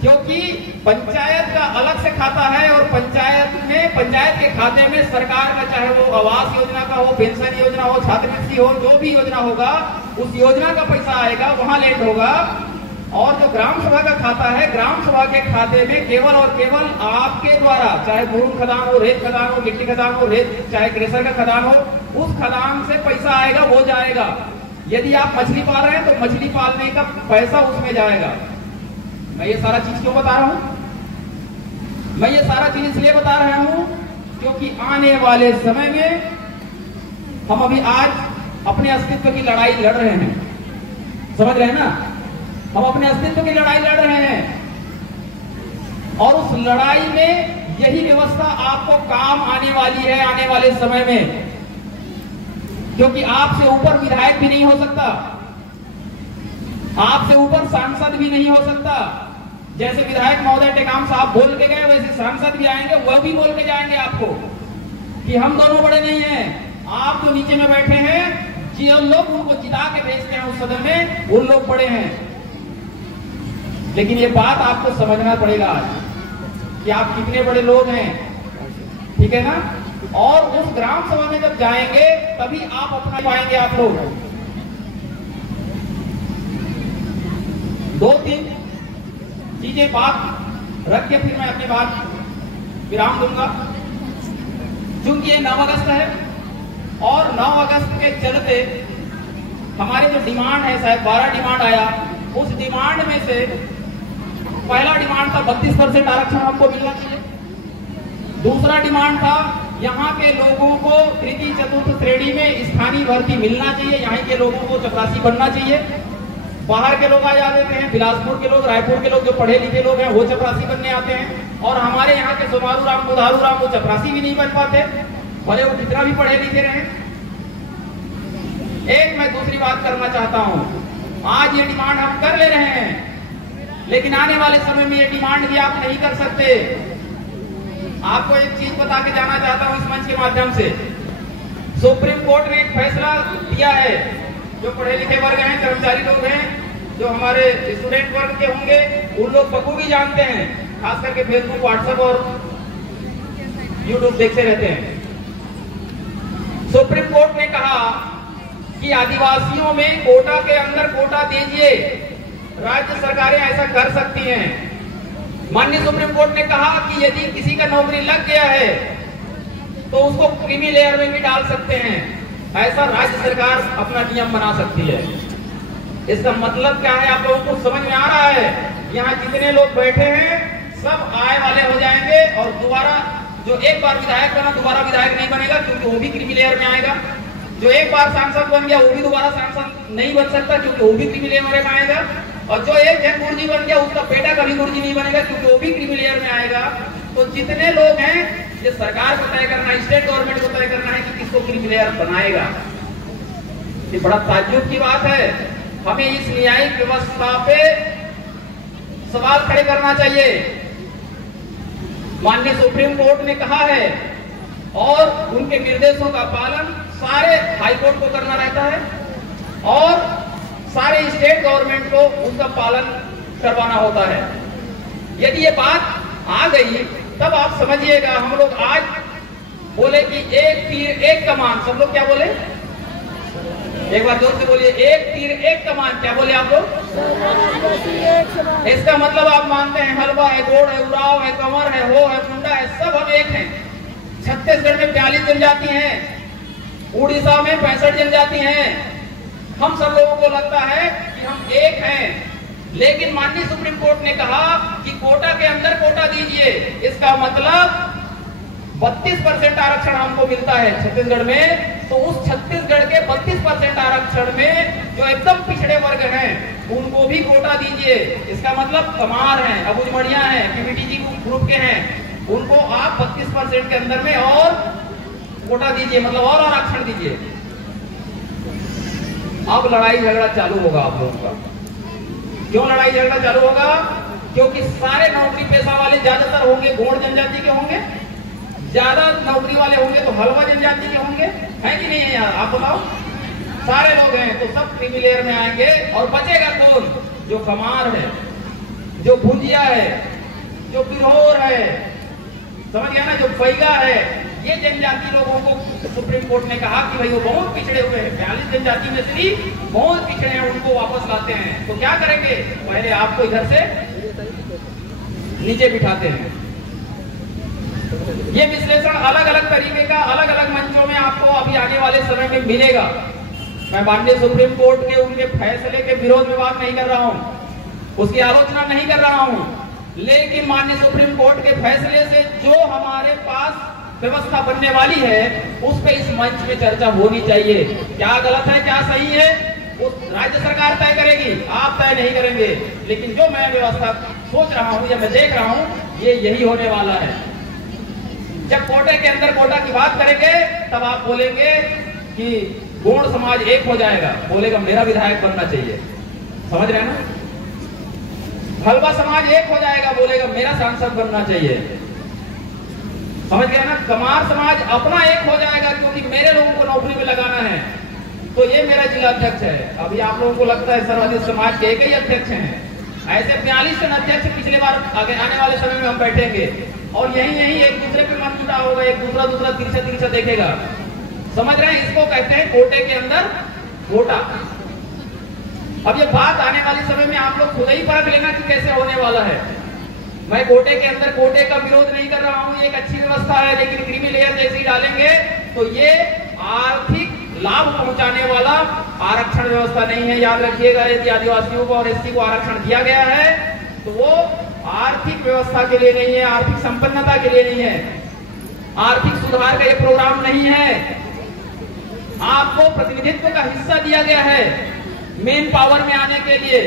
क्योंकि पंचायत का अलग से खाता है और पंचायत के खाते में सरकार का, चाहे वो आवास योजना का हो, पेंशन योजना हो, छात्रवृत्ति हो, जो भी योजना होगा उस योजना का पैसा आएगा, वहां लेट होगा। और जो ग्राम सभा का खाता है, ग्राम सभा के खाते में केवल और केवल आपके द्वारा, चाहे भूमि खदान हो, रेत खदान हो, गिट्टी खदान हो, रेत चाहे क्रेशर का खदान हो, उस खदान से पैसा आएगा, वो जाएगा। यदि आप मछली पाल रहे हैं तो मछली पालने का पैसा उसमें जाएगा। मैं ये सारा चीज क्यों बता रहा हूं? मैं ये सारा चीज इसलिए बता रहा हूं क्योंकि आने वाले समय में हम अभी आज अपने अस्तित्व की लड़ाई लड़ रहे हैं। समझ रहे हैं ना? हम अपने अस्तित्व की लड़ाई लड़ रहे हैं और उस लड़ाई में यही व्यवस्था आपको काम आने वाली है आने वाले समय में। क्योंकि आपसे ऊपर विधायक भी नहीं हो सकता, आपसे ऊपर सांसद भी नहीं हो सकता। जैसे विधायक महोदय टेकाम साहब बोल के गए, वैसे सांसद भी आएंगे, वह भी बोल के जाएंगे आपको कि हम दोनों बड़े नहीं हैं। आप जो नीचे में बैठे हैं, जो लोग उनको जिता के भेजते हैं उस सदन में, उन लोग बड़े हैं। लेकिन ये बात आपको समझना पड़ेगा कि आप कितने बड़े लोग हैं, ठीक है ना? और उस ग्राम सभा में जब जाएंगे तभी आप अपना पाएंगे। आप लोग 2-3 चीजें बात रख के फिर मैं अपनी बात विराम दूंगा। क्योंकि ये 9 अगस्त है और 9 अगस्त के चलते हमारे जो डिमांड है, शायद 12 डिमांड आया, उस डिमांड में से पहला डिमांड था 32% आरक्षण हमको मिलना चाहिए। दूसरा डिमांड था यहाँ के लोगों को तृतीय चतुर्थ श्रेणी में स्थानीय भर्ती मिलना चाहिए, यहाँ के लोगों को चपरासी बनना चाहिए। बाहर के लोग आ जाते हैं, बिलासपुर के लोग, रायपुर के लोग, जो पढ़े लिखे लोग हैं वो चपरासी बनने आते हैं और हमारे यहाँ के सोमारू राम, बुधारू राम, वो चपरासी भी नहीं बन पाते, भले वो कितना भी पढ़े लिखे रहे। एक मैं दूसरी बात करना चाहता हूँ, आज ये डिमांड हम कर ले रहे हैं, लेकिन आने वाले समय में ये डिमांड भी आप नहीं कर सकते। आपको एक चीज बता के जाना चाहता हूं इस मंच के माध्यम से। सुप्रीम कोर्ट ने एक फैसला दिया है, जो पढ़े लिखे वर्ग हैं, कर्मचारी लोग हैं, जो हमारे स्टूडेंट वर्ग के होंगे, उन लोग बखूबी जानते हैं, खास करके फेसबुक, व्हाट्सएप और यूट्यूब देखते रहते हैं। सुप्रीम कोर्ट ने कहा कि आदिवासियों में कोटा के अंदर कोटा दीजिए, राज्य सरकारें ऐसा कर सकती हैं। माननीय सुप्रीम कोर्ट ने कहा कि यदि किसी का नौकरी लग गया है तो उसको क्रीमी लेयर में भी डाल सकते हैं, ऐसा राज्य सरकार अपना नियम बना सकती है। इसका मतलब क्या है आप लोगों को समझ में आ रहा है? यहाँ जितने लोग बैठे हैं सब आय वाले हो जाएंगे और दोबारा जो एक बार विधायक बना दोबारा विधायक नहीं बनेगा, क्योंकि वो भी क्रीमी लेयर में आएगा। जो एक बार सांसद बन गया वो भी दोबारा सांसद नहीं बन सकता, क्योंकि वो भी क्रीमी लेयर में आएगा। और जो एक जन गुरुजी बन गया उसका बेटा कभी गुरुजी नहीं बनेगा, क्योंकि वो भी क्रीमी लेयर में आएगा। तो जितने लोग हैं, ये सरकार को तय करना है, स्टेट गवर्नमेंट को तय करना है कि किसको क्रीमी लेयर बनाएगा। ये बड़ा ताज्जुब की बात है। हमें इस न्यायिक व्यवस्था पे सवाल खड़े करना चाहिए। माननीय सुप्रीम कोर्ट ने कहा है और उनके निर्देशों का पालन सारे हाई कोर्ट को करना रहता है और सारे स्टेट गवर्नमेंट को उसका पालन करवाना होता है। यदि ये बात आ गई तब आप समझिएगा, हम लोग आज बोले कि एक तीर एक कमान, सब लोग क्या बोले, एक बार जोर से बोलिए, एक तीर एक कमान। क्या बोले आप लोग? इसका मतलब आप मानते हैं हलवा है, गोड़ है, उराव है, कंवर है, हो है, मुंडा है, सब हम एक हैं। छत्तीसगढ़ में 42 जनजाति हैं, उड़ीसा में 65 जनजाति हैं। हम सब लोगों को लगता है कि हम एक हैं, लेकिन माननीय सुप्रीम कोर्ट ने कहा कि कोटा के अंदर कोटा दीजिए। इसका मतलब 32% आरक्षण हमको मिलता है छत्तीसगढ़ में, तो उस छत्तीसगढ़ के 32% आरक्षण में जो एकदम पिछड़े वर्ग हैं उनको भी कोटा दीजिए। इसका मतलब कमार हैं, अबुझमड़िया हैं, पीपीटीजी ग्रुप के हैं, उनको आप 32% के अंदर में और कोटा दीजिए, मतलब और आरक्षण दीजिए। अब लड़ाई झगड़ा चालू होगा आप लोगों का। क्यों लड़ाई झगड़ा चालू होगा? क्योंकि सारे नौकरी पेशा वाले ज्यादातर होंगे गोंड जनजाति के होंगे, ज्यादा नौकरी वाले होंगे तो हलवा जनजाति के होंगे, है कि नहीं है यार? आप बताओ, सारे लोग हैं तो सब क्रीमी लेयर में आएंगे और बचेगा कौन? जो कमार है, जो भुंजिया है, जो बिरहोर है, समझ गया ना, जो बैगा है। ये जनजाति लोगों को सुप्रीम कोर्ट ने कहा कि भाई वो बहुत पिछड़े हुए हैं, 42 जनजाति में से भी बहुत पिछड़े हैं, उनको वापस लाते हैं। तो क्या करेंगे? पहले आपको इधर से नीचे बिठाते हैं। ये विश्लेषण अलग अलग तरीके का अलग अलग मंचों में आपको अभी आने वाले समय में मिलेगा। मैं माननीय सुप्रीम कोर्ट के उनके फैसले के विरोध में बात नहीं कर रहा हूं, उसकी आलोचना नहीं कर रहा हूं, लेकिन माननीय सुप्रीम कोर्ट के फैसले से जो हमारे पास व्यवस्था बनने वाली है उस पे इस मंच में चर्चा होनी चाहिए। क्या गलत है, क्या सही है, वो राज्य सरकार तय करेगी, आप तय नहीं करेंगे। लेकिन जो मैं व्यवस्था सोच रहा हूं या मैं देख रहा हूं, ये यही होने वाला है। जब कोटे के अंदर कोटा की बात करेंगे तब आप बोलेंगे कि गोंड समाज एक हो जाएगा, बोलेगा मेरा विधायक बनना चाहिए, समझ रहे हैं ना। हलवा समाज एक हो जाएगा, बोलेगा मेरा सांसद बनना चाहिए, समझ गया ना। कमार समाज अपना एक हो जाएगा क्योंकि मेरे लोगों को नौकरी में लगाना है, तो ये मेरा जिला अध्यक्ष है। अभी आप लोगों को लगता है सर्वाधिक समाज के एक ही अध्यक्ष हैं, ऐसे 42 जन अध्यक्ष पिछले बार आने वाले समय में हम बैठेंगे और यही एक दूसरे पे मन जुटा होगा, एक दूसरा तिरछा देखेगा, समझ रहे हैं। इसको कहते हैं कोटे के अंदर कोटा। अब ये बात आने वाले समय में आप लोग खुद ही परख लेना कि कैसे होने वाला है। मैं कोटे के अंदर कोटे का विरोध नहीं कर रहा हूं, ये एक अच्छी व्यवस्था है, लेकिन क्रीमी लेयर जैसे ही डालेंगे तो ये आर्थिक लाभ पहुंचाने वाला आरक्षण व्यवस्था नहीं है। याद रखिएगा, यदि आदिवासियों को और एससी को आरक्षण दिया गया है तो वो आर्थिक व्यवस्था के लिए नहीं है, आर्थिक संपन्नता के लिए नहीं है, आर्थिक सुधार का एक प्रोग्राम नहीं है। आपको प्रतिनिधित्व का हिस्सा दिया गया है, मेन पावर में आने के लिए,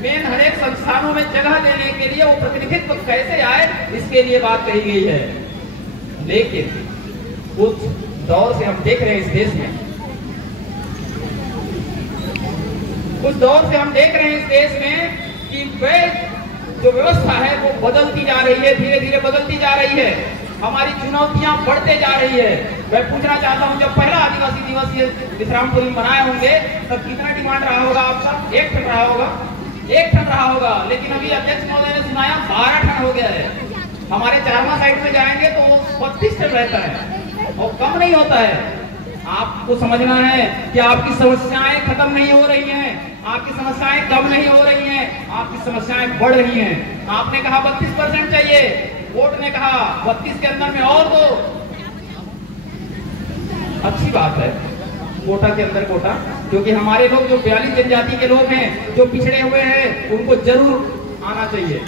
मेन हर एक संस्थानों में जगह देने के लिए, वो प्रतिनिधित्व कैसे आए इसके लिए बात कही गई है। लेकिन कुछ दौर से हम देख रहे हैं इस देश में, कुछ दौर से हम देख रहे हैं इस देश में कि वे जो व्यवस्था है वो बदलती जा रही है, धीरे धीरे बदलती जा रही है, हमारी चुनौतियां बढ़ते जा रही है। मैं पूछना चाहता हूं, जब पहला आदिवासी दिवस ये विश्रामपुरी में मनाए होंगे तब कितना डिमांड रहा होगा आपका? 1 टन रहा होगा, 1 टन रहा होगा। लेकिन अभी अध्यक्ष महोदय ने सुनाया 12 टन हो गया है। हमारे चारमा साइड में जाएंगे तो वो 32 टन रहता है और कम नहीं होता है। आपको समझना है कि आपकी समस्याएं खत्म नहीं हो रही हैं, आपकी समस्याएं कम नहीं हो रही हैं, आपकी समस्याएं बढ़ रही हैं। आपने कहा 32% चाहिए, कोर्ट ने कहा 32 के अंदर में और दो। अच्छी बात है कोटा के अंदर कोटा, क्योंकि हमारे लोग जो 42 जनजाति के लोग हैं, जो पिछड़े हुए हैं, उनको जरूर आना चाहिए,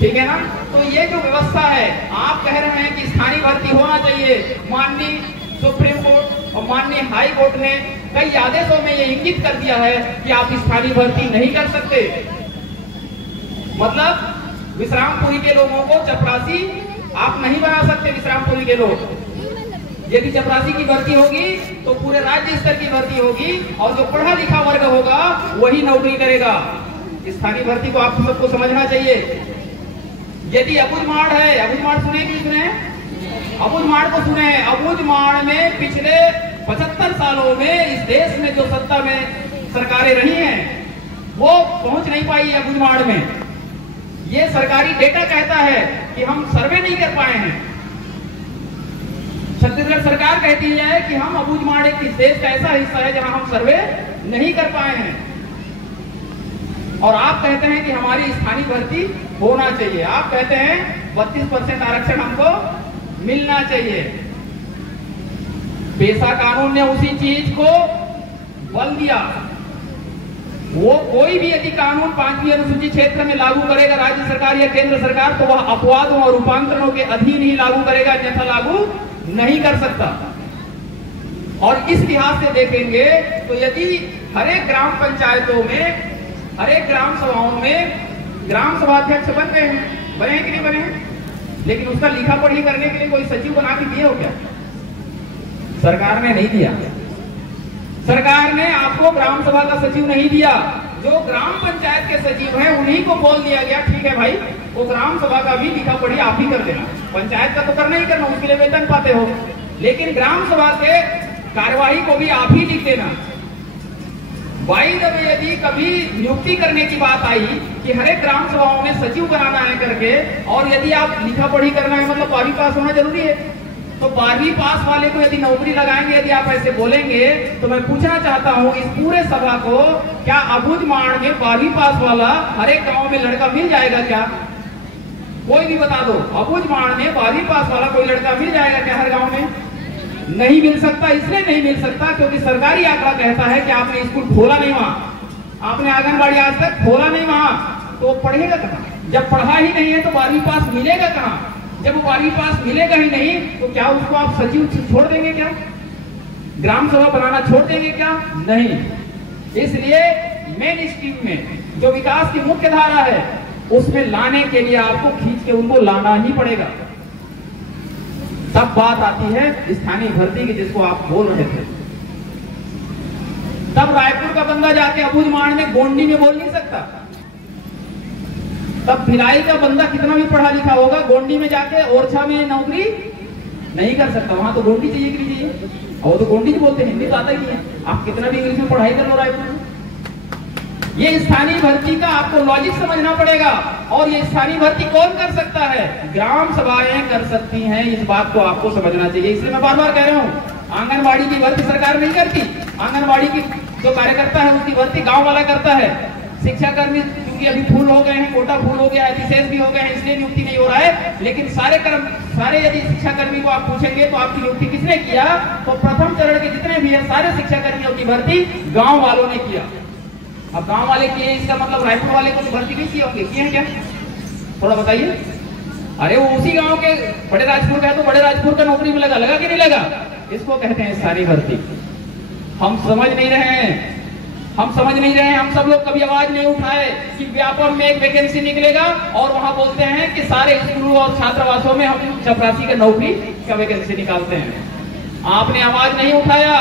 ठीक है ना। तो ये जो व्यवस्था है, आप कह रहे हैं कि स्थानीय भर्ती होना चाहिए, माननीय सुप्रीम कोर्ट और माननीय हाई कोर्ट ने कई आदेशों में ये इंगित कर दिया है कि आप स्थानीय भर्ती नहीं कर सकते। मतलब विश्रामपुरी के लोगों को चपरासी आप नहीं बना सकते। विश्रामपुरी के लोग, यदि चपरासी की भर्ती होगी तो पूरे राज्य स्तर की भर्ती होगी और जो पढ़ा लिखा वर्ग होगा वही नौकरी करेगा। स्थानीय भर्ती को आप सबको समझना चाहिए। यदि अबुझमाड़ है, अबुझमाड़ सुने कि सुने? अबुझमाड़ को सुने। अबुझमाड़ में पिछले 75 सालों में इस देश में जो सत्ता में सरकारें रही हैं वो पहुंच नहीं पाई अबुझमाड़ में। ये सरकारी डेटा कहता है कि हम सर्वे नहीं कर पाए हैं। छत्तीसगढ़ सरकार कहती है कि हम अबुझमाड़ एक इस देश का ऐसा हिस्सा है जहां हम सर्वे नहीं कर पाए हैं, और आप कहते हैं कि हमारी स्थानीय भर्ती होना चाहिए। आप कहते हैं 32% आरक्षण हमको मिलना चाहिए। पेशा कानून ने उसी चीज को बल दिया। वो कोई भी यदि कानून 5वीं अनुसूची क्षेत्र में लागू करेगा राज्य सरकार या केंद्र सरकार, तो वह अपवादों और रूपांतरणों के अधीन ही लागू करेगा, अन्यथा लागू नहीं कर सकता। और इस लिहाज से देखेंगे तो यदि हरेक ग्राम पंचायतों में, हरेक ग्राम सभाओं में ग्राम सभा अध्यक्ष बन गए हैं, बने हैं कि नहीं बने हैं, लेकिन उसका लिखा पढ़ी करने के लिए कोई सचिव बना के दिए हो क्या? सरकार ने नहीं दिया। सरकार ने आपको ग्राम सभा का सचिव नहीं दिया। जो ग्राम पंचायत के सचिव हैं उन्हीं को बोल दिया गया ठीक है भाई, वो ग्राम सभा का भी लिखा पढ़ी आप ही कर देना, पंचायत का तो करना ही करना, उसके लिए वेतन पाते हो, लेकिन ग्राम सभा के कार्यवाही को भी आप ही लिख देना। बाई द वे यदि कभी नियुक्ति करने की बात आई कि हर एक ग्राम सभाओं में सचिव बनाना है करके, और यदि आप लिखा पढ़ी करना है मतलब 12वीं पास होना जरूरी है, तो 12वीं पास वाले को यदि नौकरी लगाएंगे, यदि आप ऐसे बोलेंगे, तो मैं पूछना चाहता हूं इस पूरे सभा को, क्या अबुझमाड़ में 12वीं पास वाला हर एक गांव में लड़का मिल जाएगा क्या? कोई भी बता दो, अबुझमाड़ में 12वीं पास वाला कोई लड़का मिल जाएगा क्या हर गांव में? नहीं मिल सकता। इसलिए नहीं मिल सकता क्योंकि सरकारी आंकड़ा कहता है कि आपने स्कूल खोला नहीं वहां, आपने आंगनबाड़ी आज तक खोला नहीं वहां, तो पढ़ेगा कहां? जब पढ़ा ही नहीं है तो 12वीं पास मिलेगा कहां? जब वो 12वीं पास मिलेगा ही नहीं तो क्या उसको आप सचिव छोड़ देंगे क्या? ग्राम सभा बनाना छोड़ देंगे क्या? नहीं। इसलिए मेन स्ट्रीम में जो विकास की मुख्य धारा है उसमें लाने के लिए आपको खींच के उनको लाना ही पड़ेगा। तब बात आती है स्थानीय भर्ती की, जिसको आप बोल रहे थे। तब रायपुर का बंदा जाके अबुझमाड़ में गोंडी में बोल नहीं सकता। तब भिलाई का बंदा कितना भी पढ़ा लिखा होगा, गोंडी में जाके ओरछा में नौकरी नहीं कर सकता। वहां तो गोंडी चाहिए कि नहीं चाहिए? और वो तो गोंडी बोलते हैं, हिंदी तो आता ही नहीं है। आप कितना भी इंग्लिश में पढ़ाई कर लो रायपुर में। ये स्थानीय भर्ती का आपको लॉजिक समझना पड़ेगा। और ये स्थानीय भर्ती कौन कर सकता है? ग्राम सभाएं कर सकती हैं। इस बात को आपको समझना चाहिए। इसलिए मैं बार बार कह रहा हूं, आंगनबाड़ी की भर्ती सरकार नहीं करती। आंगनबाड़ी की जो कार्यकर्ता है उसकी भर्ती गांव वाला करता है। शिक्षा कर्मी क्योंकि अभी फूल हो गए हैं, कोटा फूल हो गया है, विशेष भी हो गए हैं, इसलिए नियुक्ति नहीं हो रहा है। लेकिन सारे यदि शिक्षा कर्मी को आप पूछेंगे तो आपकी नियुक्ति किसने किया, तो प्रथम चरण के जितने भी है सारे शिक्षा कर्मियों की भर्ती गांव वालों ने किया। अब गांव वाले किए, इसका मतलब रायपुर वाले को तो भर्ती नहीं किए होंगे? किए हैं क्या? थोड़ा बताइए। अरे वो उसी गांव के बड़े राजपुर का है तो बड़े राजपुर का नौकरी में लगा कि नहीं लगा? इसको कहते हैं सारी भर्ती। हम समझ नहीं रहे हैं, हम सब लोग कभी आवाज नहीं उठाए कि व्यापम में एक वैकेंसी निकलेगा और वहां बोलते हैं कि सारे स्कूलों और छात्रावासों में हम चपरासी का नौकरी का वैकेंसी निकालते हैं। आपने आवाज नहीं उठाया।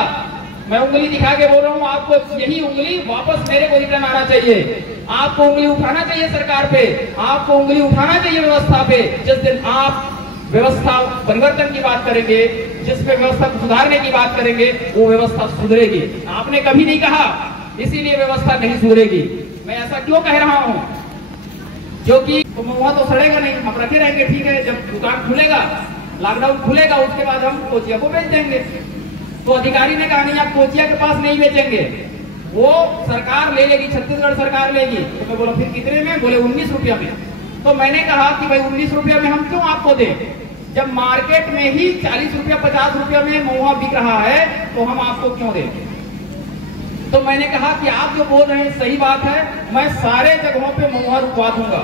मैं उंगली दिखा के बोल रहा हूं, आपको यही उंगली वापस मेरे को रिटर्न आना चाहिए। आपको उंगली उठाना चाहिए सरकार पे, आपको उंगली उठाना चाहिए व्यवस्था पे। जिस दिन आप व्यवस्था परिवर्तन की बात करेंगे, जिस पे व्यवस्था सुधारने की बात करेंगे, वो व्यवस्था सुधरेगी। आपने कभी नहीं कहा, इसीलिए व्यवस्था नहीं सुधरेगी। मैं ऐसा क्यों कह रहा हूं? क्योंकि तो महुआ तो सड़ेगा नहीं, हम रखे रहेंगे, ठीक है। जब दुकान खुलेगा, लॉकडाउन खुलेगा, उसके बाद हम कोचिया को बेच देंगे। तो अधिकारी ने कहा नहीं, आप कोचिया के पास नहीं बेचेंगे, वो सरकार ले लेगी, छत्तीसगढ़ सरकार लेगी। तो मैं बोला फिर कितने में? बोले 19 रुपया में। तो मैंने कहा कि भाई 19 रुपया में हम क्यों आपको दें, जब मार्केट में ही 40 रुपया 50 रुपया में महुआ बिक रहा है, तो हम आपको क्यों दें? तो मैंने कहा कि आप जो बोल रहे हैं सही बात है, मैं सारे जगहों पे महुआ रुकवा दूंगा,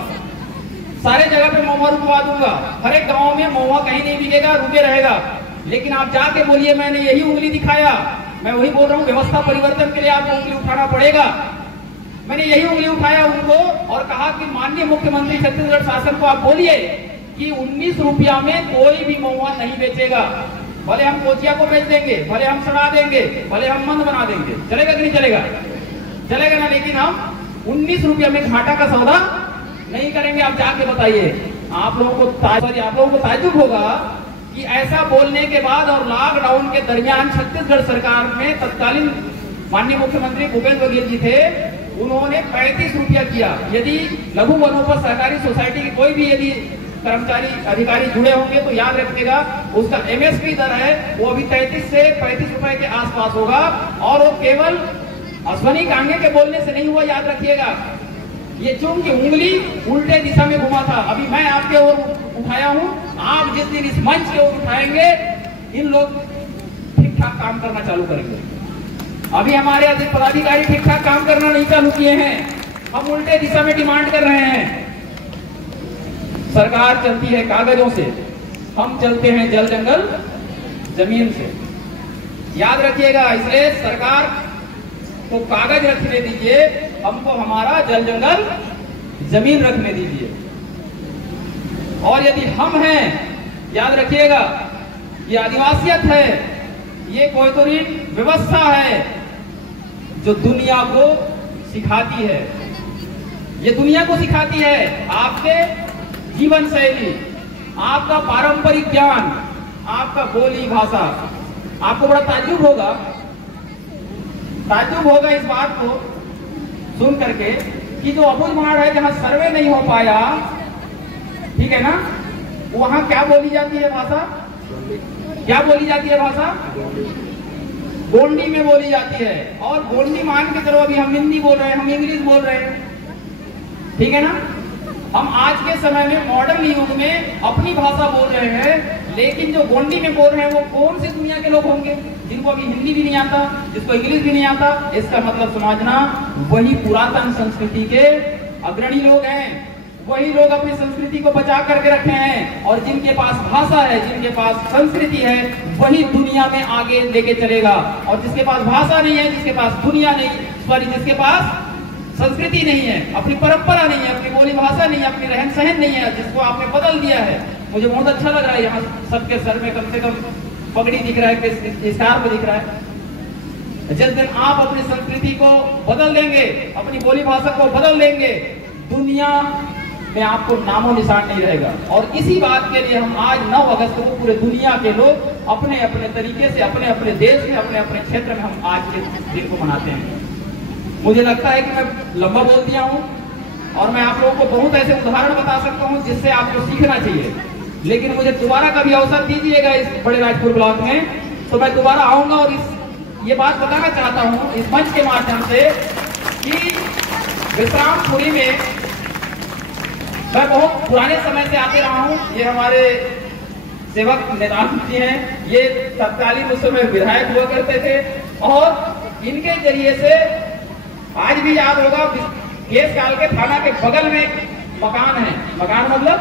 सारे जगह पे महुआ रुकवा दूंगा। हर एक गांव में महुआ कहीं नहीं बिकेगा, रुके रहेगा। लेकिन आप जाके बोलिए मैंने यही उंगली दिखाया, मैं वही बोल रहा हूँ, व्यवस्था परिवर्तन के लिए आपको उंगली उठाना पड़ेगा। मैंने यही उंगली उठाया उनको और कहा कि माननीय मुख्यमंत्री छत्तीसगढ़ शासन को आप बोलिए कि 19 रुपया में कोई भी महुआ नहीं बेचेगा। भले हम कोचिया को बेच देंगे, भले हम सड़ा देंगे, भले हम मंद बना देंगे, चलेगा कि नहीं चलेगा? चलेगा ना, लेकिन हम 19 रुपया में घाटा का सौदा नहीं करेंगे। आप जाके बताइए, आप लोगों को ताज्जुब होगा कि ऐसा बोलने के बाद और लॉकडाउन के दरमियान छत्तीसगढ़ सरकार में तत्कालीन माननीय मुख्यमंत्री भूपेश बघेल जी थे, उन्होंने 35 रुपया किया। यदि लघु वनोपज सहकारी सोसाइटी के कोई भी यदि कर्मचारी अधिकारी जुड़े होंगे तो याद रखिएगा, उसका एमएसपी दर है वो अभी 33 से 35 रुपए के आसपास होगा। और वो केवल अश्वनी कांगे के बोलने से नहीं हुआ, याद रखिएगा। ये चूंकि उंगली उल्टे दिशा में घुमा था, अभी मैं आपके ओर उठाया हूं, आप जिस दिन इस मंच के ओर उठाएंगे इन लोग ठीक ठाक काम करना चालू करेंगे। अभी हमारे अधिक पदाधिकारी ठीक ठाक काम करना नहीं चालू किए हैं, हम उल्टे दिशा में डिमांड कर रहे हैं। सरकार चलती है कागजों से, हम चलते हैं जल जंगल जमीन से, याद रखिएगा। इसलिए सरकार को कागज रखने दीजिए, हमको हमारा जल जंगल जमीन रखने दीजिए। और यदि हम हैं, याद रखिएगा, ये आदिवासियत है, ये कोई व्यवस्था है जो दुनिया को सिखाती है। ये दुनिया को सिखाती है आपके जीवन शैली, आपका पारंपरिक ज्ञान, आपका बोली भाषा। आपको बड़ा ताज्जुब होगा इस बात को सुन करके कि जो अबुझमाड़ है, जहां सर्वे नहीं हो पाया, ठीक है ना, वहां क्या बोली जाती है भाषा? क्या बोली जाती है भाषा? गोंडी में बोली जाती है। और गोंडी मान के चलो, अभी हम हिंदी बोल रहे हैं, हम इंग्लिश बोल रहे हैं, ठीक है ना। हम आज के समय में मॉडर्न युग में अपनी भाषा बोल रहे हैं, लेकिन जो गोंडी में बोल रहे हैं वो कौन सी दुनिया के लोग होंगे जिनको अभी हिंदी भी नहीं आता, जिसको इंग्लिश भी नहीं आता। इसका मतलब समझना, वही पुरातन संस्कृति के अग्रणी लोग हैं, वही लोग अपनी संस्कृति को बचा करके रखे हैं। और जिनके पास भाषा है, जिनके पास संस्कृति है, वही दुनिया में आगे लेके चलेगा। और जिसके पास भाषा नहीं है, जिसके पास दुनिया नहीं, सॉरी, जिसके पास संस्कृति नहीं है, अपनी परंपरा नहीं है, अपनी बोली भाषा नहीं है, अपनी रहन सहन नहीं है, जिसको आपने बदल दिया है। मुझे बहुत अच्छा लग रहा है, यहाँ सबके सर में कम से कम पगड़ी दिख रहा है, स्कार्फ दिख रहा है। जिस दिन आप अपनी संस्कृति को बदल देंगे, अपनी बोली भाषा को बदल देंगे, दुनिया में आपको नामो निशान नहीं रहेगा। और इसी बात के लिए हम आज 9 अगस्त को पूरे दुनिया के लोग अपने अपने तरीके से, अपने अपने देश में, अपने अपने क्षेत्र में हम आज के दिन को मनाते हैं। मुझे लगता है कि मैं लंबा बोल दिया हूं और मैं आप लोगों को बहुत ऐसे उदाहरण बता सकता हूं जिससे आपको सीखना चाहिए, लेकिन मुझे दोबारा कभी अवसर दीजिएगा इस बड़े राजपुर ब्लॉक में, तो मैं दोबारा आऊंगा और ये बात बताना चाहता हूं इस मंच के माध्यम से कि विश्रामपुरी में मैं बहुत पुराने समय से आते रहा हूं। ये हमारे सेवक नेताम जी हैं, ये तत्कालीन उस समय विधायक हुआ करते थे और इनके जरिए से आज भी याद होगा, केस काल के थाना के बगल में एक मकान है, मकान मतलब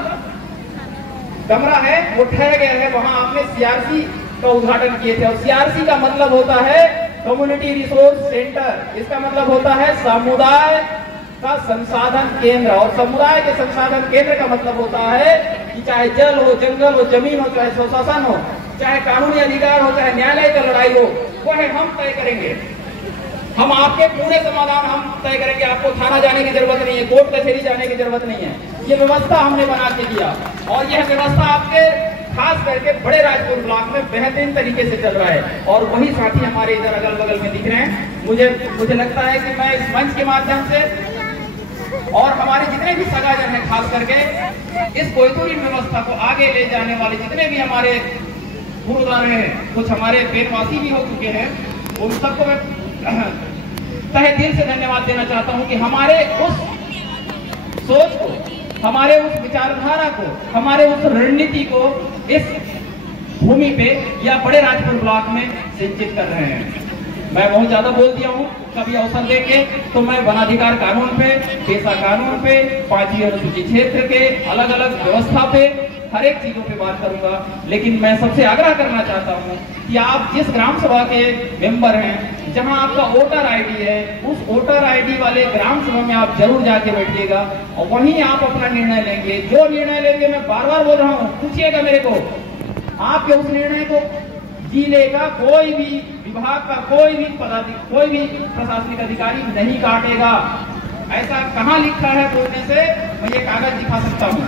कमरा है, वो ठहर गया है, वहां आपने सीआरसी का उद्घाटन किए थे। और सीआरसी का मतलब होता है कम्युनिटी रिसोर्स सेंटर, इसका मतलब होता है समुदाय का संसाधन केंद्र। और समुदाय के संसाधन केंद्र का मतलब होता है कि चाहे जल हो, जंगल हो, जमीन हो, चाहे स्वशासन हो, चाहे कानूनी अधिकार हो, चाहे न्यायालय का लड़ाई हो, वह हम तय करेंगे। हम आपके पूरे समाधान हम तय करेंगे, आपको थाना जाने की जरूरत नहीं है, कोर्ट कचहरी जाने की जरूरत नहीं है। ये व्यवस्था हमने बना के दिया और यह व्यवस्था आपके खास करके बड़े राजपुर ब्लॉक में बेहतरीन तरीके से चल रहा है। और वही साथी हमारे इधर अगल बगल में दिख रहे हैं। मुझे लगता है कि मैं इस मंच के माध्यम से और हमारे जितने भी सगाजन हैं, खास करके इस कोयतुरी व्यवस्था को आगे ले जाने वाले जितने भी हमारे गुरुद्वारे हैं, कुछ हमारे बेनवासी भी हो चुके हैं, उन सबको मैं तहे दिल से धन्यवाद देना चाहता हूं कि हमारे उस सोच को, हमारे उस विचारधारा को, हमारे उस रणनीति को इस भूमि पे या बड़े राजपुर ब्लॉक में सिंचित कर रहे हैं। मैं बहुत ज्यादा बोल दिया हूं, कभी अवसर देके तो मैं वनाधिकार कानून पे, पेशा कानून पे, 5वीं अनुसूची क्षेत्र के अलग अलग व्यवस्था पे हर एक चीजों पे बात करूंगा, लेकिन मैं सबसे आग्रह करना चाहता हूं कि आप जिस ग्राम सभा के मेंबर हैं, जहां आपका वोटर आईडी है, उस वोटर आईडी वाले ग्राम सभा में आप जरूर जाके बैठिएगा और वहीं आप अपना निर्णय लेंगे। जो निर्णय लेंगे, मैं बार बार बोल रहा हूं, पूछिएगा मेरे को, आपके उस निर्णय को जिले का कोई भी विभाग का कोई भी प्रशासनिक अधिकारी नहीं काटेगा। ऐसा कहां लिखा है बोलने से मैं ये कागज दिखा सकता हूं,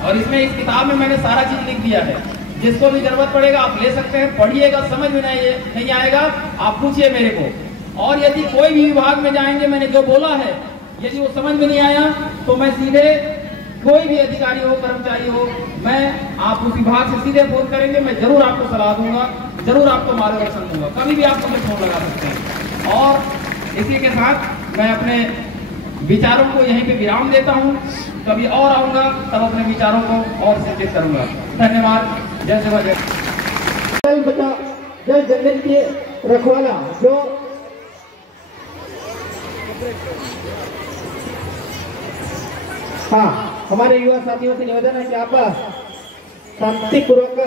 और इसमें इस किताब में मैंने सारा चीज लिख दिया है। जिसको भी जरूरत पड़ेगा आप ले सकते हैं, पढ़िएगा, समझ में नहीं आएगा आप पूछिए मेरे को। और यदि कोई भी विभाग में जाएंगे, मैंने जो बोला है, यदि वो समझ में नहीं आया तो मैं सीधे, कोई भी अधिकारी हो कर्मचारी हो, मैं आप उस विभाग से सीधे फोन करेंगे, मैं जरूर आपको सलाह दूंगा, जरूर आपको मार्गदर्शन दूंगा, कभी भी आप मुझे फोन लगा सकते हैं। और इसी के साथ मैं अपने विचारों को यहीं पे विराम देता हूं। कभी और आऊंगा तब अपने विचारों को और संचित करूंगा। धन्यवाद। जय सेवा जय। जल बचाओ, जल जंगल के रखवाला जो हाँ, हमारे युवा साथियों से निवेदन है कि आप शांतिपूर्वक